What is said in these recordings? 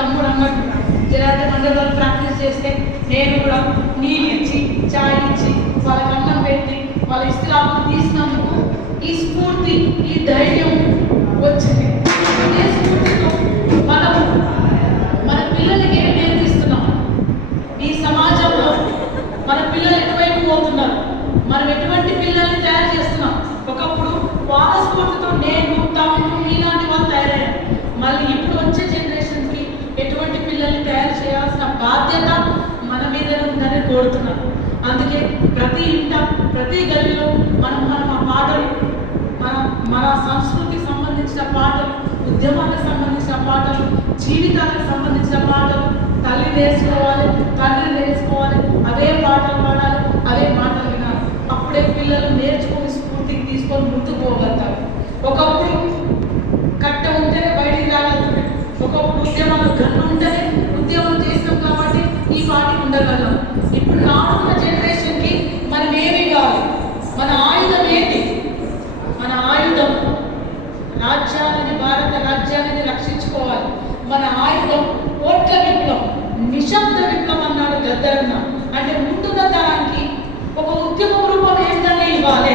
తమ్ముడు అన్నట్టు జనార్ద మండలంలో ప్రాక్టీస్ చేస్తే నేను కూడా నీళ్ళు ఇచ్చి చాయ్ ఇచ్చి వాళ్ళకి అన్నం పెట్టి వాళ్ళ ఇష్టలాభం తీసినందుకు ఈ స్ఫూర్తి ఈ ధైర్యం వచ్చింది. ఇదే స్ఫూర్తితో మనం మన పిల్లలకి ఏం నేర్పిస్తున్నాం, ఈ సమాజంలో మన పిల్లలు ఎటువైపు పోతున్నారు, మనం ఎటువంటి పిల్లల్ని తయారు చేస్తున్నాం. ఒకప్పుడు వాళ్ళ స్ఫూర్తితో నేను తమ్ముడు ఇలాంటి వాళ్ళు తయారయ్యారు. మళ్ళీ ఇప్పుడు వచ్చే జనరేషన్కి ఎటువంటి పిల్లల్ని తయారు చేయాల్సిన బాధ్యత మన మీద ఉందని కోరుతున్నాను. అందుకే ప్రతి ఇంట ప్రతి గదిలో మనం ఆ పాటలు మన సంస్కృతికి సంబంధించిన పాటలు, ఉద్యమాలకు సంబంధించిన పాటలు, జీవితాలకు సంబంధించిన పాటలు తల్లి నేర్చుకోవాలి, తండ్రి నేర్చుకోవాలి, అవే పాటలు పాడాలి, అవే మాటలు వినాలి. అప్పుడే పిల్లలు నేర్చుకుని స్ఫూర్తికి తీసుకొని ముందుకు పోగలుగుతారు. ఒకప్పుడు కట్ట ఉంటేనే బయటికి రాగలుగుతుంది, ఒకప్పుడు ఉద్యమాలు గన్ను ఉంటేనే ఉద్యమం చేస్తాం కాబట్టి ఈ పార్టీ ఉండగలం. ఇప్పుడు రానున్న జనరేషన్కి మనం ఏమి కావాలి, మన ఆయుధం ఏంటి? మన ఆయుధం రాజ్యాన్ని, భారత రాజ్యాన్ని రక్షించుకోవాలి. మన ఆయుధం ఓట్ల విప్లవం, నిశ్శబ్ద విప్లవం అన్నాడు గద్దరన్న. అంటే ముందున్న తరానికి ఒక ఉద్యమ రూపం ఏ విధంగా ఇవ్వాలి,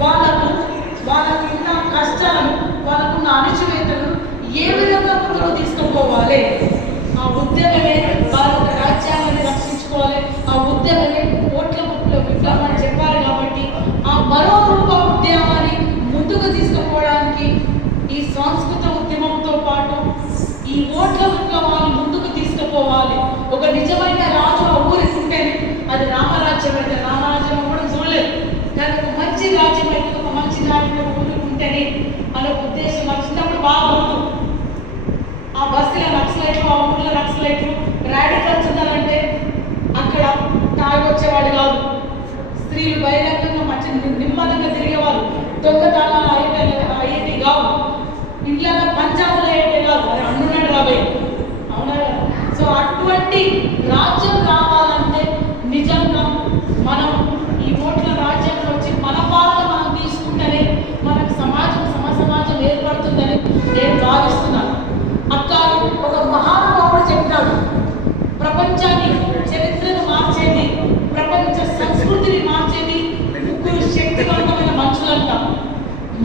వాళ్ళకున్న కష్టాలను, వాళ్ళకున్న అణచివేతలను ఏ విధంగా ముందుకు తీసుకుపోవాలి. ఆ ఉద్యమమే భారత రాజ్యాన్ని రక్షించుకోవాలి, ఆ ఉద్యమమే ఓట్ల విప్లవం అని చెప్పాలి. కాబట్టి ఆ మరో రూప ఉద్యమాన్ని ముందుకు తీసుకుపోవడానికి ఈ సంస్కృత ఉద్యమంతో పాటు ఈ ఓట్ల విప్లవాన్ని ముందుకు తీసుకుపోవాలి. ఒక నిజమైన రాజు ఆ ఊరికి ఉంటేనే అది రామరాజ్యం అయితే, రామరాజ్యం కూడా చూడలేదు కానీ ఒక మంచి రాజ్యం అయితే, ఒక మంచి రాజ్యం ఊరికి ఉంటేనే మన ఉద్దేశం. వచ్చినప్పుడు బాగా గుర్తు, ఆ బస్సులో నక్సలైట్లు, ఆ ఊళ్ళో నక్సలైట్లు రాడికల్స్ ఉన్నారంటే అక్కడ తాగొచ్చేవాడు కాదు, స్త్రీలు బహిరంగంగా మంచి నిమ్మలంగా తిరిగేవాళ్ళు, దొంగతనాలు అయ్యేటి కావు, ఇంట్లో పంచాలు అయ్యేటి కాదు. అది అన్నున్నాడు రాబోయే, అవునా? సో అటువంటి రాజ్యం కావాలంటే నిజంగా మనం ఈ ఓట్ల రాజ్యంలో వచ్చి మన పాలన మనం తీసుకుంటేనే మనకు సమాజం ఏర్పడుతుందని నేను భావిస్తున్నాను. అక్కడ ఒక మహానుభావుడు చెప్తాడు, ప్రపంచాన్ని, చరిత్రను మార్చేది, ప్రపంచ సంస్కృతిని మార్చేది ముగ్గురు శక్తివంతమైన మనుషులంట.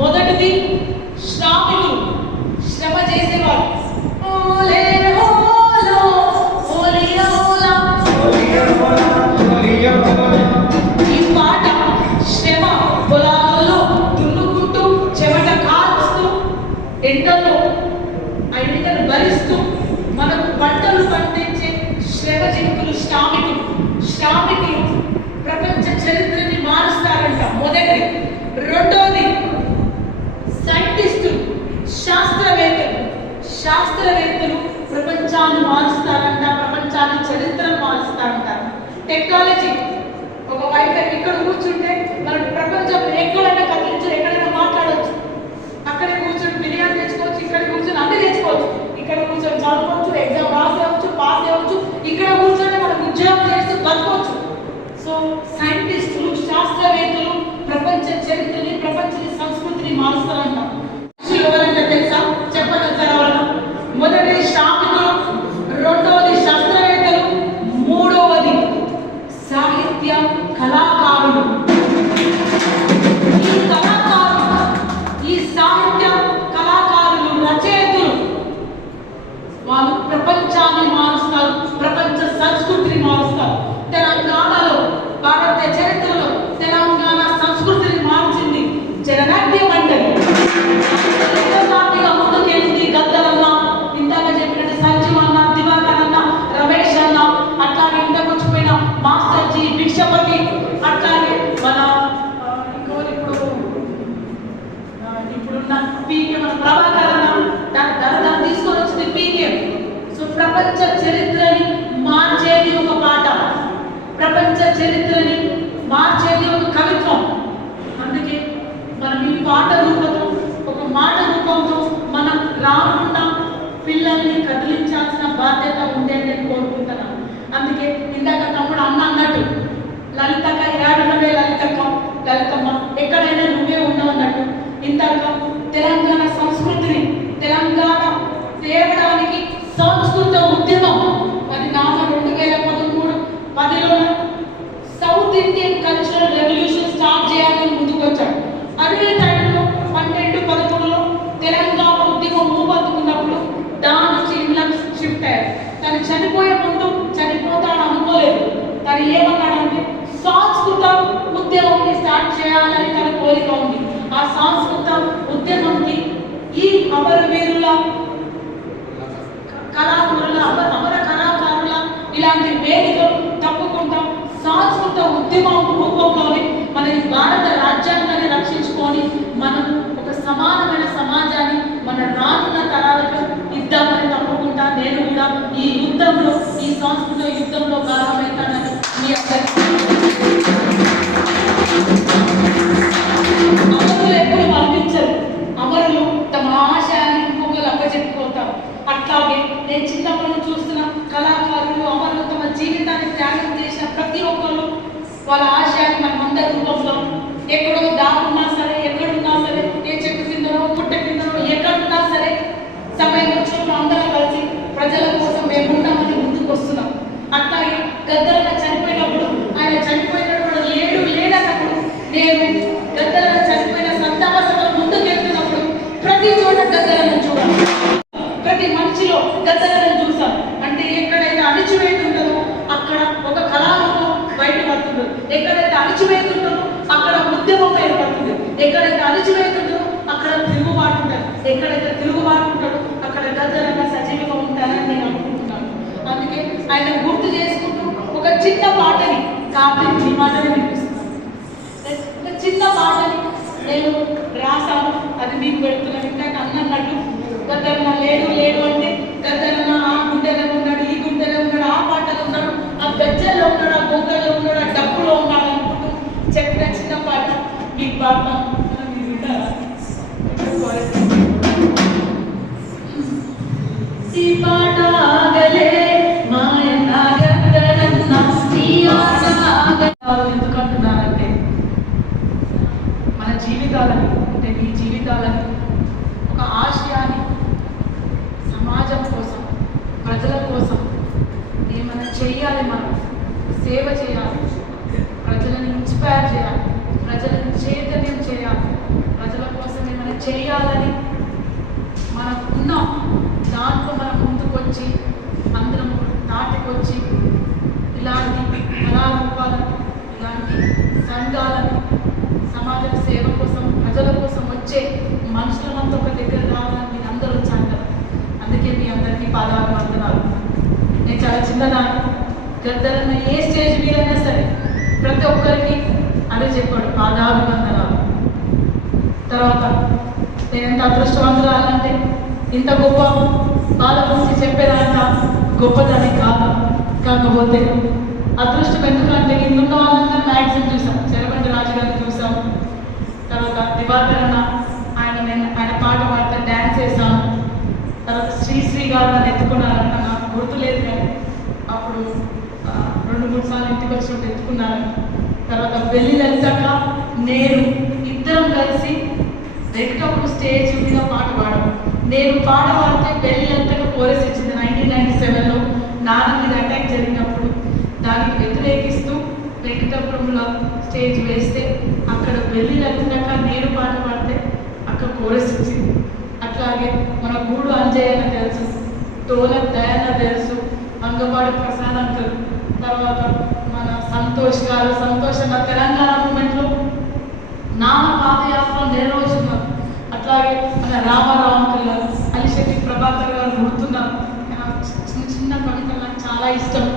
మొదటిది శ్రామికులు, శ్రమ చేసేవారు. ఈ పాట శ్రమ, పొలాలలో దున్నుకుంటూ చెమట కాల్స్తూ ఎండలో ఆ ఎండను భరిస్తూ మనకు పంటలు పండించే శ్రమజీవులు శ్రామికులు ప్రపంచ చరిత్రని మారుస్తారంట. మొదటిది. రెండోది సైంటిస్టులు, శాస్త్రవేత్తలు ప్రపంచాన్ని మారుస్తారంట, ప్రపంచాన్ని చరిత్రను మారుస్తారంట. టెక్నాలజీ, ఒక వైఫై ఇక్కడ కూర్చుంటే మనం ప్రపంచం ఎక్కడైనా కదిలించు, ఎక్కడైనా మాట్లాడవచ్చు, అక్కడే కూర్చొని బిర్యానీ తెచ్చుకోవచ్చు, ఇక్కడ కూర్చొని అన్ని తెచ్చుకోవచ్చు, ఇక్కడ కూర్చొని చదవచ్చు, ఎగ్జామ్ రాసేవచ్చు, పాస్ అవ్వచ్చు, ఇక్కడ కూర్చొని మనం ఉద్యోగం చేస్తూ బతకవచ్చు. సో సైంటిస్టులు, శాస్త్రవేత్తలు ప్రపంచ చరిత్రని, ప్రపంచ సంస్కృతిని మారుస్తారంట. ఎవరంటే తెలుసా? చెప్పగలుగుతారా వాళ్ళు? మొదటిది శ్రామికులు, రెండవది శాస్త్రవేత్తలు, మూడవది సాహిత్య కళాకారులు. ఈ సాహిత్య కళాకారులు, రచయితలు వాళ్ళు ప్రపంచాన్ని మారుస్తారు, ప్రపంచ సంస్కృతిని మారుస్తారు. తెలంగాణలో, భారత చరిత్రలో తెలంగాణ సంస్కృతిని మార్చింది జననాట్య మండలి. ముందుకెళ్ళింది గద్దరన్న, ఇందాక చెప్పినట్టు సంజీవన్న, దివాకర్ అన్న, రమేష్ అన్న, అట్లాగే ఇంతకు వచ్చిపోయిన మాస్టర్జీ, భిక్షపతి, అట్లాగే మన ఇప్పుడున్న పీకే మన ప్రభాకర్ అన్న, దాన్ని తీసుకొని వచ్చింది పీకే. సో ప్రపంచ చరిత్రని మార్చేది ఒక పాట, ప్రపంచ చరిత్రని మార్చేది ఒక కవిత్వం. అందుకే మనం ఈ పాట రూపంతో, ఒక మాట రూపంతో మనం రాకుండా పిల్లల్ని కదిలించాల్సిన బాధ్యత ఉందని నేను కోరుకుంటున్నాను. అందుకే ఇందాక తమ్ముడు అన్నట్టు లలితక్క ఏడున్నవే లలితమ్మ ఎక్కడైనా నువ్వే ఉన్నావు అన్నట్టు, ఇందాక తెలంగాణ సంస్కృతిని, తెలంగాణ తేవడానికి ఉద్యమం అది నామ 2013-10లో south Indian cultural revolution start చేయాలని ముందుకు వచ్చాడు. అదే టైంలో 12-13లో తెలంగాణ ఉద్యమం ఊపందుకున్నప్పుడు దాని నుంచి ఇంగ్లాండ్ షిఫ్ట్ అయ్యాడు. తను చనిపోయే ముందు చనిపోతాడు అనుకోలేదు. తను ఏమన్నాడంటే సంస్కృత ఉద్యమంని స్టార్ట్ చేయాలని తన కోరిక ఉంది. ఆ సంస్కృత ఉద్యమంకి ఈ అమరవీరుల కళాకారుల అమర కళాకారుల ఇలాంటి వేదికలు తప్పకుండా సంస్కృత ఉద్యమం రూపంలోనే మన ఈ భారత రాజ్యాంగాన్ని రక్షించుకొని మనం ఒక సమానమైన సమాజాన్ని మన రానున్న తరాలకు ఇద్దామని తప్పకుండా నేను కూడా ఈ యుద్ధంలో ఈ సంస్కృత యుద్ధంలో భాగమవుతానని మీ అందరికీ అమరులు ఎప్పుడు మరణించరు. అమరులు తమ ఆశయాన్ని ఇంకొకరు అప్పచెప్పుకోతారు. అట్లాగే నేను చిన్నప్పుడు చూస్తున్న కళాకారులు అమరులు తమ జీవితాన్ని త్యాగం చేసిన ప్రతి ఒక్కరు వాళ్ళ ఆశయాన్ని మనమందరి రూపంలో ఎక్కడో దాకున్నా సరే, ఎక్కడున్నా సరే, ఏ చెట్టు కిందనో పుట్ట కిందనో ఎక్కడున్నా సరే సమయం వచ్చినప్పుడు అందరం కలిసి ప్రజల కోసం మేముంటామని ముందుకు వస్తున్నాం. అట్లాగే గద్దరన్న చనిపోయినప్పుడు ఆయన చనిపోయినప్పుడు లేడన్నప్పుడు నేను గద్దరన్న చనిపోయిన సంతాప సభలు ముందుకెళ్తున్నప్పుడు ప్రతి చోట గద్దరన్న చూడాలి. ప్రతి మనిషిలో గద్దరన్న చూసాం. అంటే ఎక్కడైతే అణిచివేత ఉంటుందో అక్కడ ఒక కళారూపం బయటపడుతుంది. ఎక్కడైతే అణిచివేత ఉంటుందో అక్కడ ఉద్యమం ఏర్పడుతుంది. ఎక్కడైతే అణిచివేత ఉంటుందో అక్కడ తిరుగుబాటు ఉంటుంది. ఎక్కడైతే తిరుగుబాటు ఉంటుందో అక్కడ గద్దరన్న సజీవంగా ఉంటారని నేను అనుకుంటున్నాను. అందుకే ఆయన గుర్తు చేసుకుంటూ ఒక చిన్న పాటని ఈ మాటని వినిపిస్తున్నాను. ఒక చిన్న పాటని నేను రాసాను, అది మీకు పెడుతున్నాను. ఇందాక అన్నట్టు గద్దరన్న లేడు అంటే గద్దరన్న ఆ గుండెలో ఉన్నాడు, ఈ గుండెలో ఉన్నాడు, ఆ పాటలో ఉన్నాడు, ఆ గజ్జల్లో ఉన్నాడు, ఆ గొంగల్లో ఉన్నాడు, ఆ డబ్బులో ఉన్నాడు అనుకుంటూ చెప్పిన చిన్న పాట మీకు పాడతాం. మీరు వింటారా? ఈ పాట ఆగలే మాయనా గద్దరన్న ఈ ఆట ఎందుకంటున్నానంటే మన జీవితాలని అంటే మీ జీవితాలని ఒక ఆశయాన్ని సమాజం కోసం ప్రజల కోసం ఏమైనా చేయాలి, మనం సేవ చేయాలి, ప్రజలను ఇన్స్పైర్ చేయాలి, ప్రజలను చైతన్యం చేయాలి, ప్రజల కోసం ఏమైనా చేయాలని మనకు ఉన్నాం. దాంట్లో మనం ముందుకొచ్చి అందరం నాటికొచ్చి ఇలాంటి కళారూపాలను ఇలాంటి సంఘాలను సమాజ సేవ కోసం ప్రజల కోసం వచ్చే మనుషులంతా ఒక దగ్గర రావాలని మీరు అందరూ వచ్చారు కదా. అందుకే మీ అందరికీ పాదాభివందనాలు. నేను చాలా చిన్నదాన్ని. గద్దరన్న ఏ స్టేజ్ మీదైనా సరే ప్రతి ఒక్కరికి అదే చెప్పాడు, పాదాభివందనాలు. తర్వాత నేను ఎంత అదృష్టవంతురాలంటే ఇంత గొప్ప బాల గురించి చెప్పేదాంట గొప్పదని కాదు. కాకపోతే అదృష్టం ఎందుకంటే ఇందున్న వాళ్ళందరూ మ్యాగజైన్ చూసాం, చెరబండి రాజు గారిని చూసాం. తర్వాత దివాకరణ ఆయన పాట పాడితే డ్యాన్స్ వేసాము. తర్వాత శ్రీశ్రీ గారు నన్ను ఎత్తుకున్నారంట, నాకు గుర్తులేదు కానీ అప్పుడు 2-3 సార్లు ఇంటికి వచ్చినప్పుడు ఎత్తుకున్నాను. తర్వాత వెళ్ళి వెళ్తాక నేను ఇద్దరం కలిసి ఎక్కడప్పుడు స్టేజ్ మీద పాట పాడాము. నేను పాట పాడితే వెళ్ళి వెళ్తాక కోరస్ ఇచ్చింది 1997లో నాన్న మీద అటాక్ జరిగినప్పుడు. దానికి వ్యతిరేకిస్తూ వెంకటాపురంలో స్టేజ్ వేస్తే అక్కడ వెళ్ళి వెళ్తాక నేను పాట పాడితే అక్కడ కోరస్ ఇచ్చింది. అట్లాగే మన గూడు అంజయ్య తెలుసు, తోల దయాన తెలుసు, మంగపాడి ప్రసాద్ అంకుల్, తర్వాత మన సంతోష్ గారు, సంతోషంగా తెలంగాణ మూమెంట్లో నాన్న పాదయాత్ర నిర్వహిస్తున్నారు. అట్లాగే మన రామారావు అంకుల్ గారు, అలిశెట్టి ప్రభాకర్ గారు గుర్తున్నారు. చిన్న చిన్న కవితలు నాకు చాలా ఇష్టం.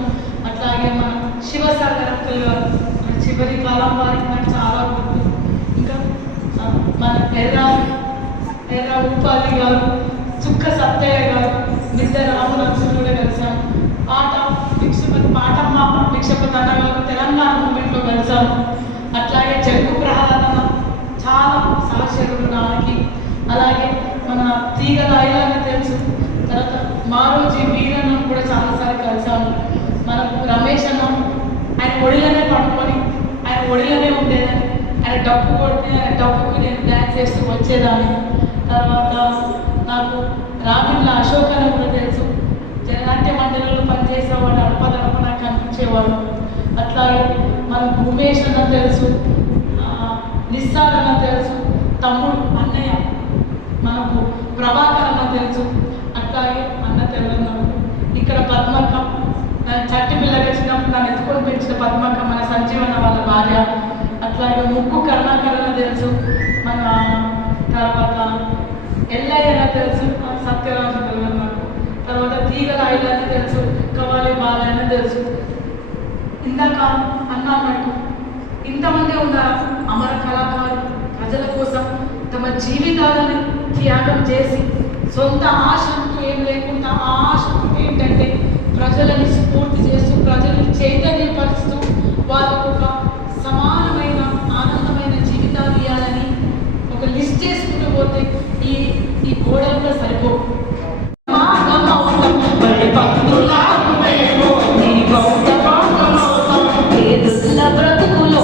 అట్లాగే మన శివసాగర్ అంకుల్ గారు, మన చివరి కాలం వారికి నాకు చాలా గుర్తు. ఇంకా మన ఎర్రా ఉపాధి గారు, చుక్క సత్తయ్య గారు, మిద్ద రామలక్ష్మణ్ కూడా కలిసాము. పాటమ్మ భిక్షపతి అన్న గారు తెలంగాణ మూమెంట్లో కలిసాము. అట్లాగే జగ్గు ప్రహ్లాదన చాలా సహచరుడు నాకి. అలాగే మన తీగలాయిలాగా తెలుసు. తర్వాత మారోజీ వీరన్న కూడా చాలాసార్లు కలిసాము. మనకు రమేష్ అన్న ఆయన ఒడిలోనే పడుకొని ఆయన ఒడిలోనే ఉండేదని, ఆయన డప్పు కొడితే ఆయన డప్పుకి నేను డ్యాన్స్ చేస్తూ వచ్చేదాన్ని. తర్వాత నాకు రామిళ్ళ అశోక్ అని కూడా తెలుసు, జననాట్య మండలిలో చేసేవాడు. అట్లాగే మనకు ఉమేష్ అన్న తెలుసు, నిస్సార్ అన్న తెలుసు, తమ్ముడు అన్నయ్య మనకు ప్రభాకర్ అన్న తెలుసు. అట్లాగే అన్న తెలంగాణ ఇక్కడ పద్మక్క, చట్టి పిల్లగా చిన్నప్పుడు నన్ను ఎత్తుకొని పెంచిన పద్మక్క మన సంజీవన వాళ్ళ భార్య. అట్లాగే ముగ్గు కరుణాకర్ అన్న తెలుసు, మన తర్వాత ఎల్లయ్య అన్న తెలుసు, సత్యరాజు తెలంగాణ. తర్వాత తీగల ఐలని తెలుసు, కవాలి బాలయ్య తెలుసు. ఇందాక అన్నట్టు ఇంతమంది ఉన్నారు అమర కళాకారులు, ప్రజల కోసం తమ జీవితాలను త్యాగం చేసి సొంత ఆశకు ఏం లేకుండా ఆ ఆశ ఏంటంటే ప్రజలని స్ఫూర్తి చేస్తూ ప్రజల్ని చైతన్యపరుస్తూ వాళ్ళకు ఒక సమానమైన ఆనందమైన జీవితాలు ఇవ్వాలని ఒక లిస్ట్ చేసుకుంటూ పోతే ఈ గోడలు కూడా సరిపోవు. బ్రతుకులో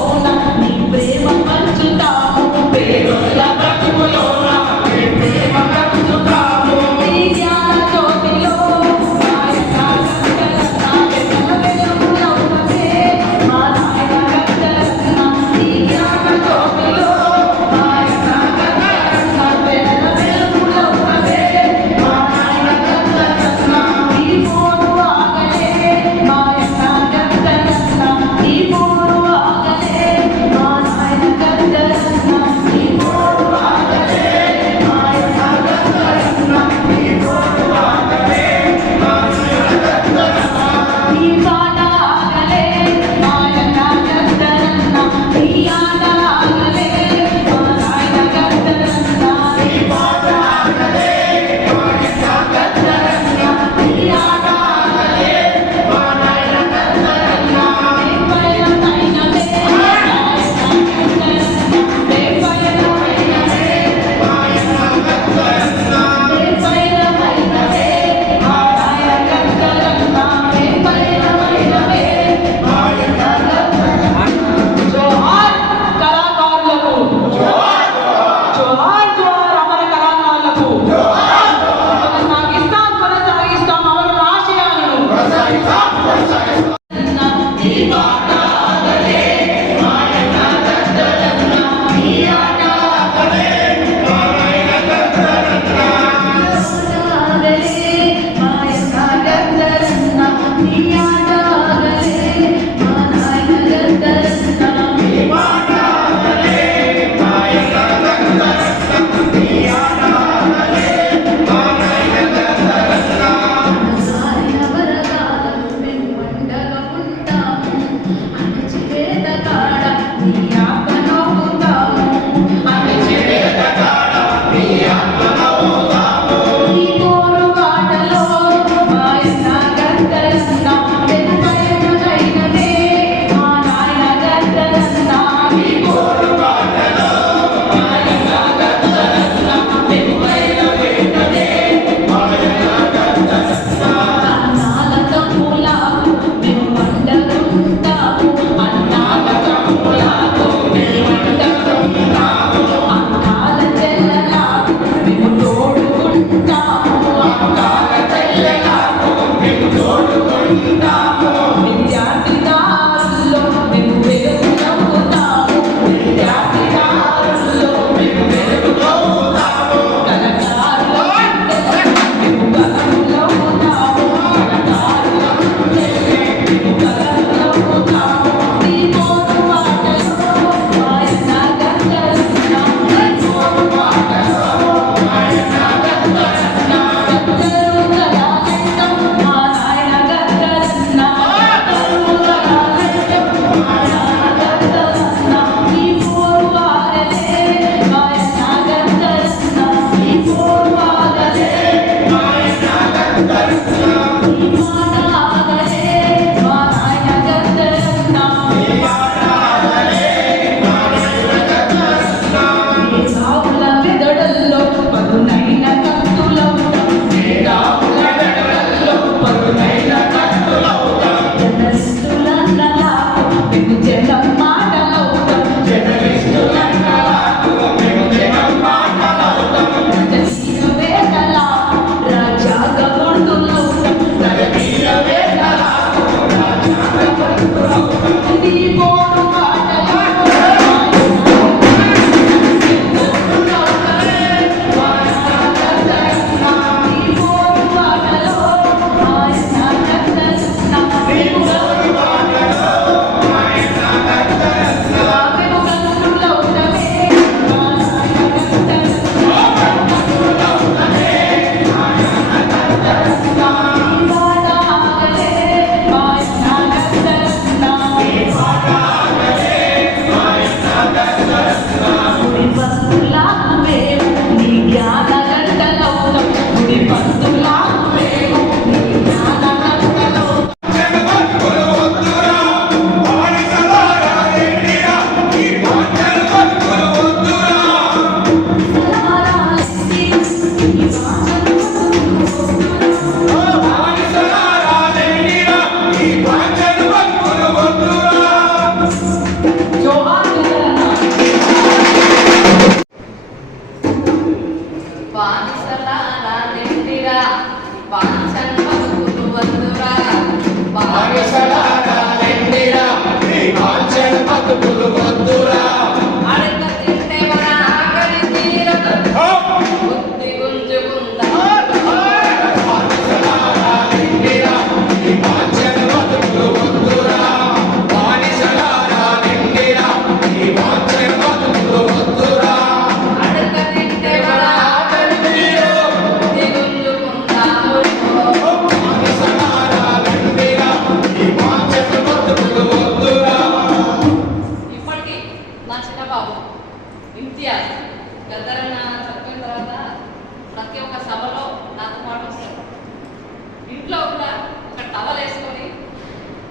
టవల్ వేసుకొని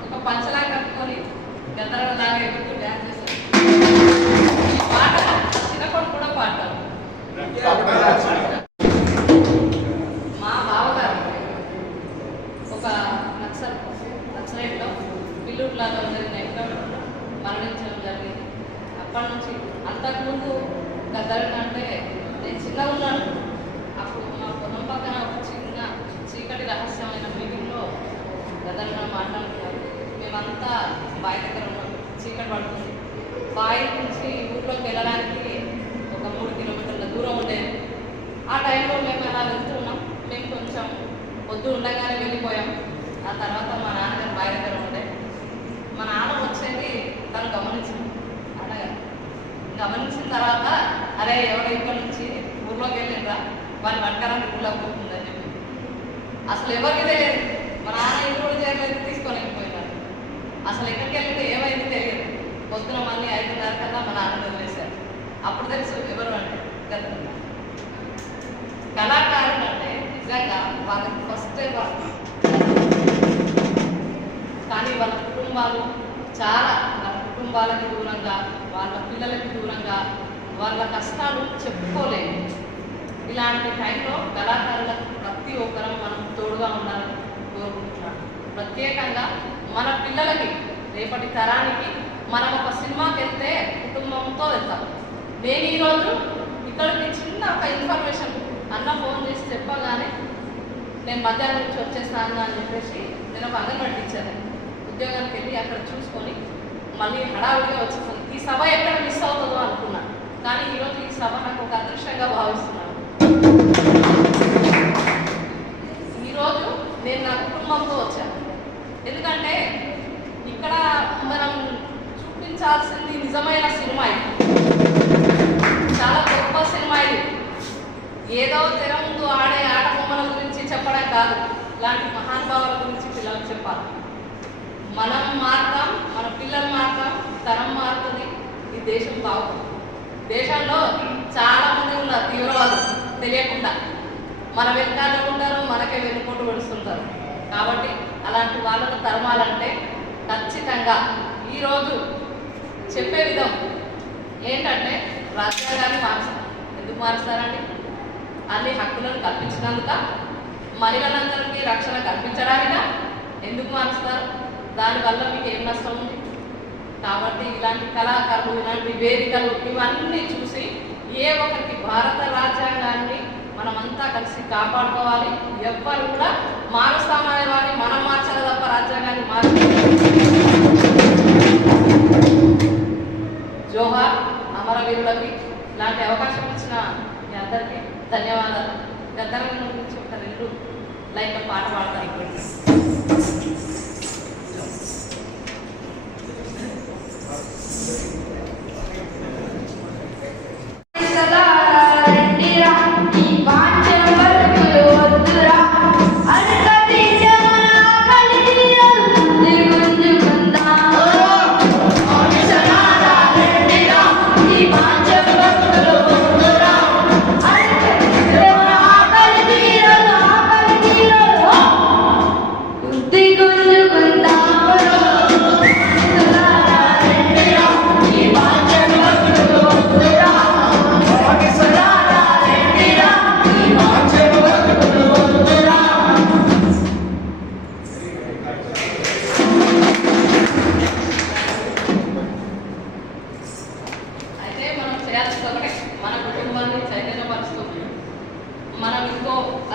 ఒక పంచలా కట్టుకొని గందరగలాగా ఎగుతూ డ్యాన్స్ చేస్తారు. ఈ పాట చిన్నప్పుడు కూడా పాడతారు. మా బావగారు ఒక నక్సలైట్లో పిల్లూరులాగా జరిగిన ఎన్కౌంటర్లో మరణించడం జరిగింది. అప్పటి నుంచి అంతకుముందు గద్దరన్న అంటే నేను చిన్నగా ఉన్నాను. అప్పుడు మా పొలం పక్కన ఒక చిన్న చీకటి రహస్యమైన మీటింగ్లో గద్దరన్న మాట్లాడుతున్నారు. మేమంతా బావి దగ్గర ఉన్నాం. చీకటి పడుతుంది. బావి నుంచి ఊర్లోకి వెళ్ళడానికి ఒక 3 కిలోమీటర్ల దూరం ఉండేది. ఆ టైంలో మేము అలా వెళ్తూ ఉన్నాం. మేము కొంచెం పొద్దు ఉండగానే వెళ్ళిపోయాం. ఆ తర్వాత మా నాన్నగారు బావి దగ్గర ఉండే మా నాన్న వచ్చేది తను గమనించింది. గమనించిన తర్వాత అరే ఎవడో ఇక్కడి నుంచి ఊర్లోకి వెళ్ళిండ్రా వారి పట్టుకరానికి ఊళ్ళోకి పోతుందని చెప్పి అసలు ఎవరికి తెలియదు. మా నాన్న ఇల్లు కూడా చేయలేదు, తీసుకొని వెళ్ళిపోయినారు. అసలు ఎక్కడికి వెళ్ళిందో ఏమైంది తెలియదు. పొద్దున మళ్ళీ 5:30 కన్నా మా నాన్న వదిలేశారు. అప్పుడు తెలుసు ఎవరు అంటే గద్దరన్న. కళాకారులు అంటే నిజంగా వాళ్ళకి ఫస్ట్ కానీ వాళ్ళ కుటుంబాలు చాలా వాళ్ళ కుటుంబాలకు దూరంగా, వాళ్ళ పిల్లలకి దూరంగా వాళ్ళ కష్టాలు చెప్పుకోలేము. ఇలాంటి టైంలో కళాకారులకు ప్రతి ఒక్కరం మనం తోడుగా ఉండాలని కోరుకుంటున్నాను. ప్రత్యేకంగా మన పిల్లలకి రేపటి తరానికి మనం ఒక సినిమాకి వెళ్తే కుటుంబంతో వెళ్తాం. నేను ఈరోజు ఇక్కడికి చిన్న ఒక ఇన్ఫర్మేషన్ అన్న ఫోన్ చేసి చెప్పగానే నేను మధ్యాహ్నం నుంచి వచ్చేస్తాను అని చెప్పేసి నేను ఒక అంగన్వాడీ టీచర్ ఉద్యోగానికి వెళ్ళి అక్కడ చూసుకొని మళ్ళీ హడావుడిగా వచ్చేసాను. ఈ సభ ఎక్కడ మిస్ అవుతుందో అనుకున్నాను. కానీ ఈరోజు ఈ సభ నాకు ఒక అదృష్టంగా భావిస్తున్నాను. ఈరోజు నేను నా కుటుంబంతో వచ్చాను. ఎందుకంటే ఇక్కడ మనం చూపించాల్సింది నిజమైన సినిమా. ఇది చాలా గొప్ప సినిమా. ఇది ఏదో తెర ముందు ఆడే ఆట బొమ్మల గురించి చెప్పడం కాదు. ఇలాంటి మహానుభావుల గురించి పిల్లలకు చెప్పాలి. మనం మారుతాం, మన పిల్లలు మారుతాం, తరం మారుతుంది, ఈ దేశం బాగుంటుంది. దేశంలో చాలా మంది ఉన్నారు తీవ్రవాదులు తెలియకుండా. మన వెనకాల ఉంటారు, మనకే వెనుకోటు పడుతుంటారు. కాబట్టి అలాంటి వాళ్ళను తరమాలంటే ఖచ్చితంగా ఈరోజు చెప్పే విధం ఏంటంటే రాజ్యాంగాన్ని మారుస్తారు. ఎందుకు మారుస్తారండి? అన్ని హక్కులను కల్పించినందుక, మహిళలందరికీ రక్షణ కల్పించడానిక? ఎందుకు మారుస్తారు? దానివల్ల మీకు ఏం నష్టం ఉంది? కాబట్టి ఇలాంటి కళాకారులు, ఇలాంటి వేదికలు ఇవన్నీ చూసి ఏ ఒక్కరికి భారత రాజ్యాంగాన్ని మనమంతా కలిసి కాపాడుకోవాలి. ఎవ్వరు కూడా మారుస్తామనే వాడిని మనం మార్చాలి తప్ప రాజ్యాంగాన్ని మార్చాలి. జోహార్ అమరవీరులకి. ఇలాంటి అవకాశం ఇచ్చిన మీ అందరికీ ధన్యవాదాలు. గద్దరన్న గురించి ఒక 2 లైన్ల పాట పాడతాను. మన కుటుంబాన్ని చైతన్యపరుస్తూ మనం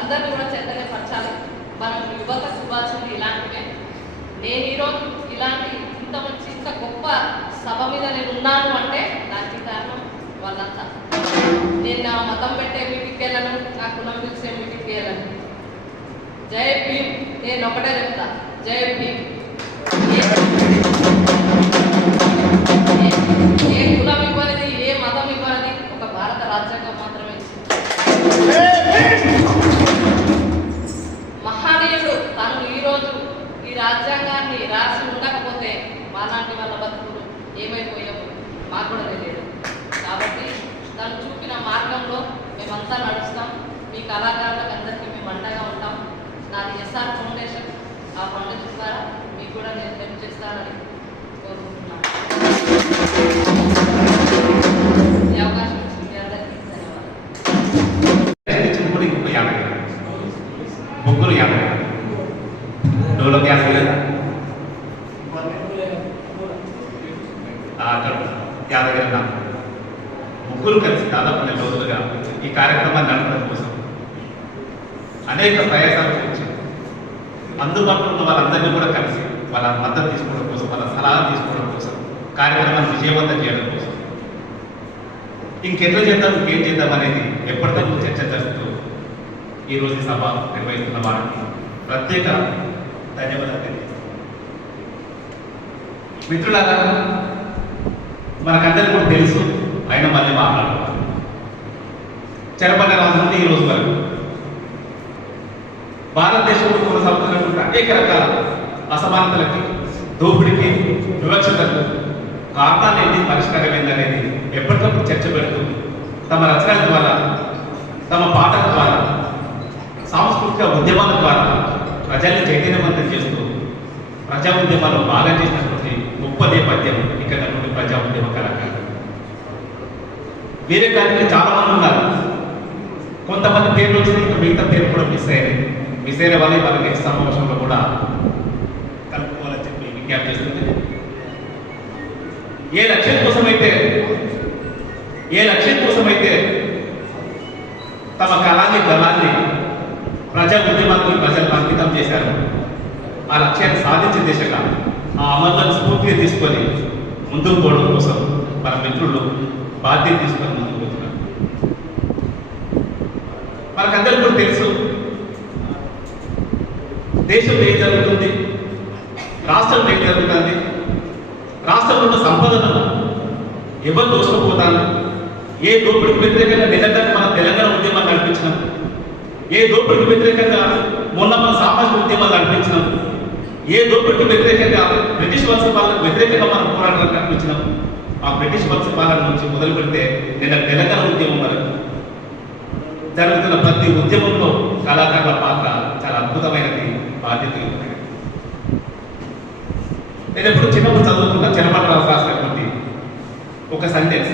అందరినీ కూడా చైతన్యపరచాలి. మనం యువతకు ఇవ్వాల్సింది ఇలాంటివే. నేను ఈరోజు ఇలాంటి ఇంత గొప్ప సభ మీద నేను ఉన్నాను అంటే దానికి కారణం వాళ్ళంతా. నేను నా మతం పెట్టే మీటింగ్కి వెళ్ళను, నా కులం పిలిచే మీటింగ్కి వెళ్ళను. జై భీమ్. నేను ఒకటే చెప్తా, జై భీమ్. ఏ కులం ఇవ్వనిది, ఏ మతం ఇవ్వనిది ఒక భారత రాజ్యాంగం మాత్రమే ఇచ్చింది. మహనీయుడు తను ఈరోజు ఈ రాజ్యాంగాన్ని రాసి ఉండకపోతే మాలాంటి వాళ్ళ బతుకులు ఏమైపోయావు మాకు కూడా తెలియదు. కాబట్టి తను చూపిన మార్గంలో మేమంతా నడుస్తాం. మీ కళాకారులకు అందరికీ మేము అండగా ఉంటాం. నాది ఎస్ఆర్ ఫౌండేషన్ ఆ ఫౌండేషన్ ద్వారా మీకు కూడా నేను హెల్ప్ చేస్తానని కోరుకుంటున్నాను. ఈ అవకాశం ఇచ్చిన మీ అందరికీ ధన్యవాదాలు. చిన్నప్పుడు ఇంకొక 50 ముగ్గురు 50 డోలో 50 లేదా అక్కడ యాదగిరి నాకు ముగ్గురు కలిసి దాదాపు 2 రోజులుగా ఈ కార్యక్రమాన్ని నడపడం కోసం అనేక ప్రయాసాలు చేసి అందుబాటులో ఉన్న వాళ్ళందరినీ కూడా కలిసి వాళ్ళ మద్దతు తీసుకోవడం కోసం, వాళ్ళ సలహాలు తీసుకోవడం కోసం, కార్యక్రమాన్ని విజయవంతం చేయడం కోసం ఇంకెట్లా చేద్దాం, ఇంకేం చేద్దాం అనేది ఎప్పటికప్పుడు చర్చ జరుపుతూ ఈరోజు ఈ సభ నిర్వహిస్తున్న వారికి ప్రత్యేక ధన్యవాదాలు తెలియజేస్తాను. మిత్రులారా, మనకందరికీ కూడా తెలుసు, అయినా మళ్ళీ మాట్లాడుకోవాలి. చెరపల్లి రాజు నుండి ఈ రోజు వరకు భారతదేశంలో కొనసాగుతున్నటువంటి అనేక రకాల అసమానతలకి, దోపిడీకి, వివక్షతకు కారణాలు ఏంటి, పరిష్కారం ఏంటనేది ఎప్పటికప్పుడు చర్చ పెడుతూ తమ రచనల ద్వారా, తమ పాటల ద్వారా, సాంస్కృతిక ఉద్యమాల ద్వారా ప్రజల్ని చైతన్యవంతం చేస్తూ ప్రజా ఉద్యమాలు బాగా చేసినటువంటి గొప్ప నేపథ్యం ఇక్కడ ప్రజా ఉద్యమ కళాకారులు. వేరే కానీ చాలా మంది ఉన్నారు. కొంతమంది పేర్లు వచ్చింది, ఇంకా మిగతా పేరు కూడా మిస్ అయిన వాళ్ళే వాళ్ళకి సమావేశంలో కూడా కలుపుకోవాలని చెప్పి విజ్ఞప్తి చేస్తుంది. ఏ లక్ష్యం కోసమైతే తమ కళాన్ని గలాన్ని ప్రజా ఉద్యమానికి ప్రజలకు అంకితం చేశారు, ఆ లక్ష్యాన్ని సాధించే దిశగా ఆ అమరులను స్ఫూర్తిగా తీసుకొని ముందుకు పోవడం కోసం మన మిత్రులు బాధ్యత తీసుకొని ముందుకు పోతున్నారు. మనకందరికీ కూడా తెలుసు, దేశంలో ఏం జరుగుతుంది, రాష్ట్రంలో ఏం జరుగుతుంది, రాష్ట్రంలో ఉన్న సంపదను ఎవరు దోసుకుపోతారు, ఏ దోపిడికి వ్యతిరేకంగా నిజంగా మన తెలంగాణ ఉద్యమాలు నడిపించినాం, ఏ దోపిడికి వ్యతిరేకంగా మొన్న మన సామాజిక ఉద్యమాలు నడిపించినాం, ఏ దోపిడికి వ్యతిరేకంగా బ్రిటిష్ వలస పాలనకు వ్యతిరేకంగా మనం పోరాటం నడిపించినాం. ఆ బ్రిటిష్ వలస పాలన నుంచి మొదలు పెడితే నిన్న తెలంగాణ ఉద్యమం వరకు జరుగుతున్న ప్రతి ఉద్యమంలో కళాకారుల పాత్ర చాలా అద్భుతమైనది, బాధ్యత. నేను ఎప్పుడు చిన్నప్పుడు చదువుకున్న చెరపల్లి రాజు రాసినటువంటి ఒక సెంటెన్స్,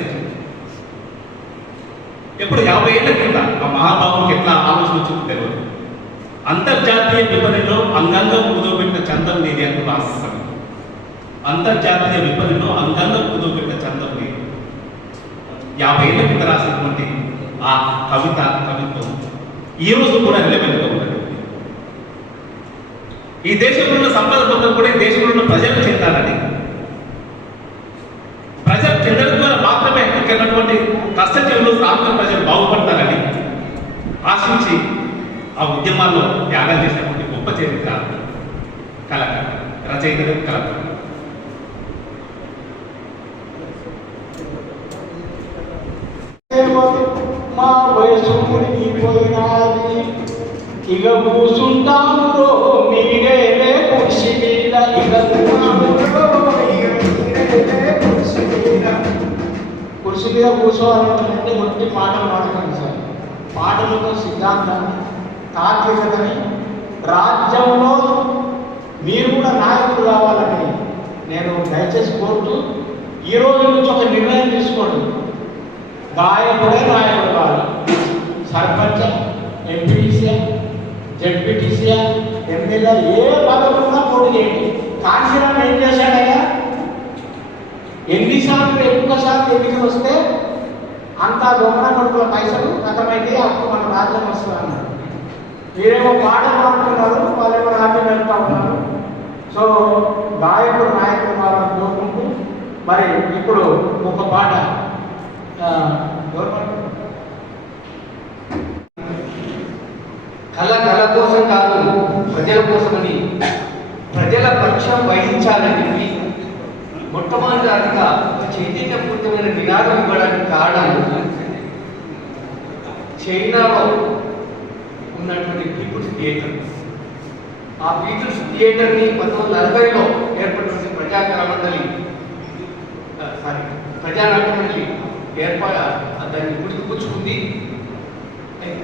ఎప్పుడు 50 ఏళ్ల కింద ఆ మహాబాబుకి ఎట్లా ఆలోచన వచ్చిందో తెలియదు. అంతర్జాతీయ విపణిలో అంగంగా కుదోబెట్టిన చందం నీది అని రాస్తాను. అంతర్జాతీయ విపణిలో అంగంగా కుదోబెట్టిన చందం నీది. 50 ఏళ్ల కింద రాసినటువంటి ఆ కవిత్వం ఈ రోజు కూడా రిలవెంట్గా ఉన్నది. ఈ దేశంలో ఉన్న సంపద మొత్తం కూడా ఈ దేశంలో ఉన్న ప్రజలకు చెందాలని, ప్రజలు చెందడం ద్వారా మాత్రమే ఇక్కడ కష్టజీవులు, శ్రామిక ప్రజలు బాగుపడతారని ఆశించి ఆ ఉద్యమాల్లో త్యాగం చేసినటువంటి గొప్ప చరిత్ర కళాకారులు, రచయితలు, కళాకారులు. మా వయసు మునిగిపోయినాది, ఇక కూసుంటాము మీరే కుర్చీ మీద, కుర్చీ మీద కూర్చోవాలంటే ఒట్టి పాటలు పాడకండి సార్. పాటలతో సిద్ధాంతాన్ని, తాత్వికతని, రాజ్యంలో మీరు కూడా నాయకులు కావాలని నేను దయచేసి కోరుతూ ఈ రోజు నుంచి ఒక నిర్ణయం తీసుకోండి. గాయకుడే నాయకుడు కావాలి. సర్పంచ్, ఎంపీటీసీ, జెడ్పీటీసీ, ఎమ్మెల్యే ఏ పదవి ఉన్నా పోటీ చేయండి. కాంశీరామ్ ఏం చేశాడయ్యా, ఎన్నిసార్లు ఎక్కువసార్లు ఎన్నికలు వస్తే అంత దొంగ కొడుకుల పైసలు గతమైతే అప్పుడు మన రాజ్యం వస్తుంది అన్నారు. మీరేమో పాటలు పాడుతున్నారు, వాళ్ళేమో రాజ్యం వెళ్తా ఉన్నారు. సో గాయకుడు నాయకుడు వాళ్ళని కోరుకుంటూ మరి ఇప్పుడు ఒక పాట కళ కోసం కాదు, ప్రజల కోసమని, ప్రజల పక్షం వహించాలని మొట్టమొదటిగా చైతన్యపూరితమైన నినాదం ఇవ్వడానికి కారణం చైనాలో ఉన్నటువంటి పీపుల్స్ థియేటర్. ఆ పీపుల్స్ థియేటర్ని 1940లో ఏర్పడినటువంటి ప్రజానాట్య మండలి దాన్ని పుచ్చుకుంది.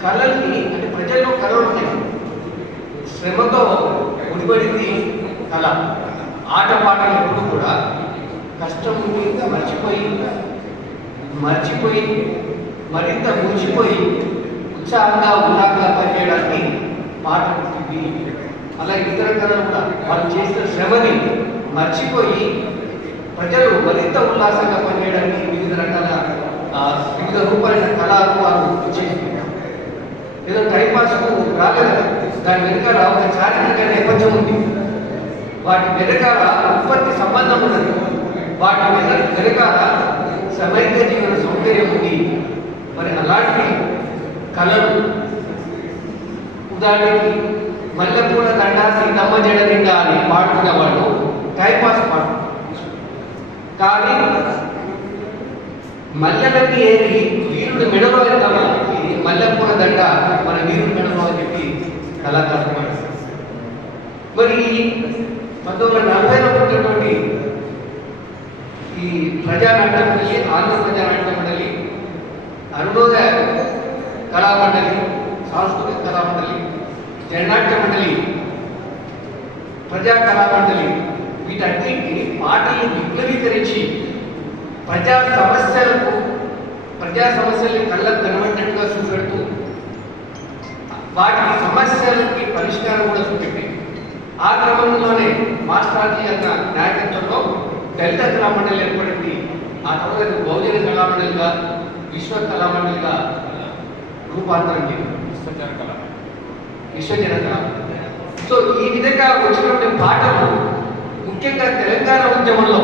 కళల్ని అంటే ప్రజల్లో కళలు ఉన్నాయి, శ్రమతో ముడిపడింది కళ. ఆటపాటలు ఎప్పుడు కూడా కష్టం మర్చిపోయి మరింత మురిచిపోయి ఉత్సాహంగా ఉల్లాసంగా పనిచేయడానికి పాట పుట్టింది. అలా ఇతర కళలు కూడా వాళ్ళు చేసిన శ్రమని మర్చిపోయి ప్రజలు మరింత ఉల్లాసంగా పనిచేయడానికి వివిధ రకాల వివిధ రూపాయల కళారూపాలు చేస్తున్నారు. ఏదో టైంపాస్కు రాలేదు, దాని వెనకాల ఒక చారిత్రక నేపథ్యం ఉంది. వాటి వెనకాల ఉత్పత్తి సంబంధం ఉన్నది. వాటి వెనకాల సమైక్య జీవన సౌకర్యం ఉంది. మరి అలాంటి కళలు ఉదాహరణకి మల్లెపూల దండ సీతమ్మ జడ నిండా అని పాడుకునే వాళ్ళు టైంపాస్ పాడు. కానీ మల్లెలకి ఏరి వీరుడు మెడలో వెళ్తామని చెప్పి మల్లెపూల దండ మన వీరుడు మెడలో అని చెప్పి కళాకారులు పాడారు. మరి 1940లో పుట్టినటువంటి ఈ ప్రజానాట్య మండలి, ఆంధ్ర ప్రజానాట్య మండలి, అరుణోదయ కళామండలి, సాంస్కృతిక కళామండలి, జననాట్య మండలి, ప్రజా కళామండలి వీటన్నింటినీ పాటలు విప్లవీకరించి ప్రజా సమస్యల్ని కళ్ళకు కనబడినట్టుగా చూపెడుతూ వాటి సమస్యలకి పరిష్కారం కూడా చూపెట్టి ఆ క్రమంలోనే మాస్టర్జీ అన్న నాయకత్వంలో దళిత కళామండలి ఏర్పడింది. ఆ తర్వాత బహుజన కళామండలిగా, విశ్వ కళామండలిగా రూపాంతరం చెందింది. విశ్వజన కళ. సో ఈ విధంగా వచ్చినటువంటి పాటలు ముఖ్యంగా తెలంగాణ ఉద్యమంలో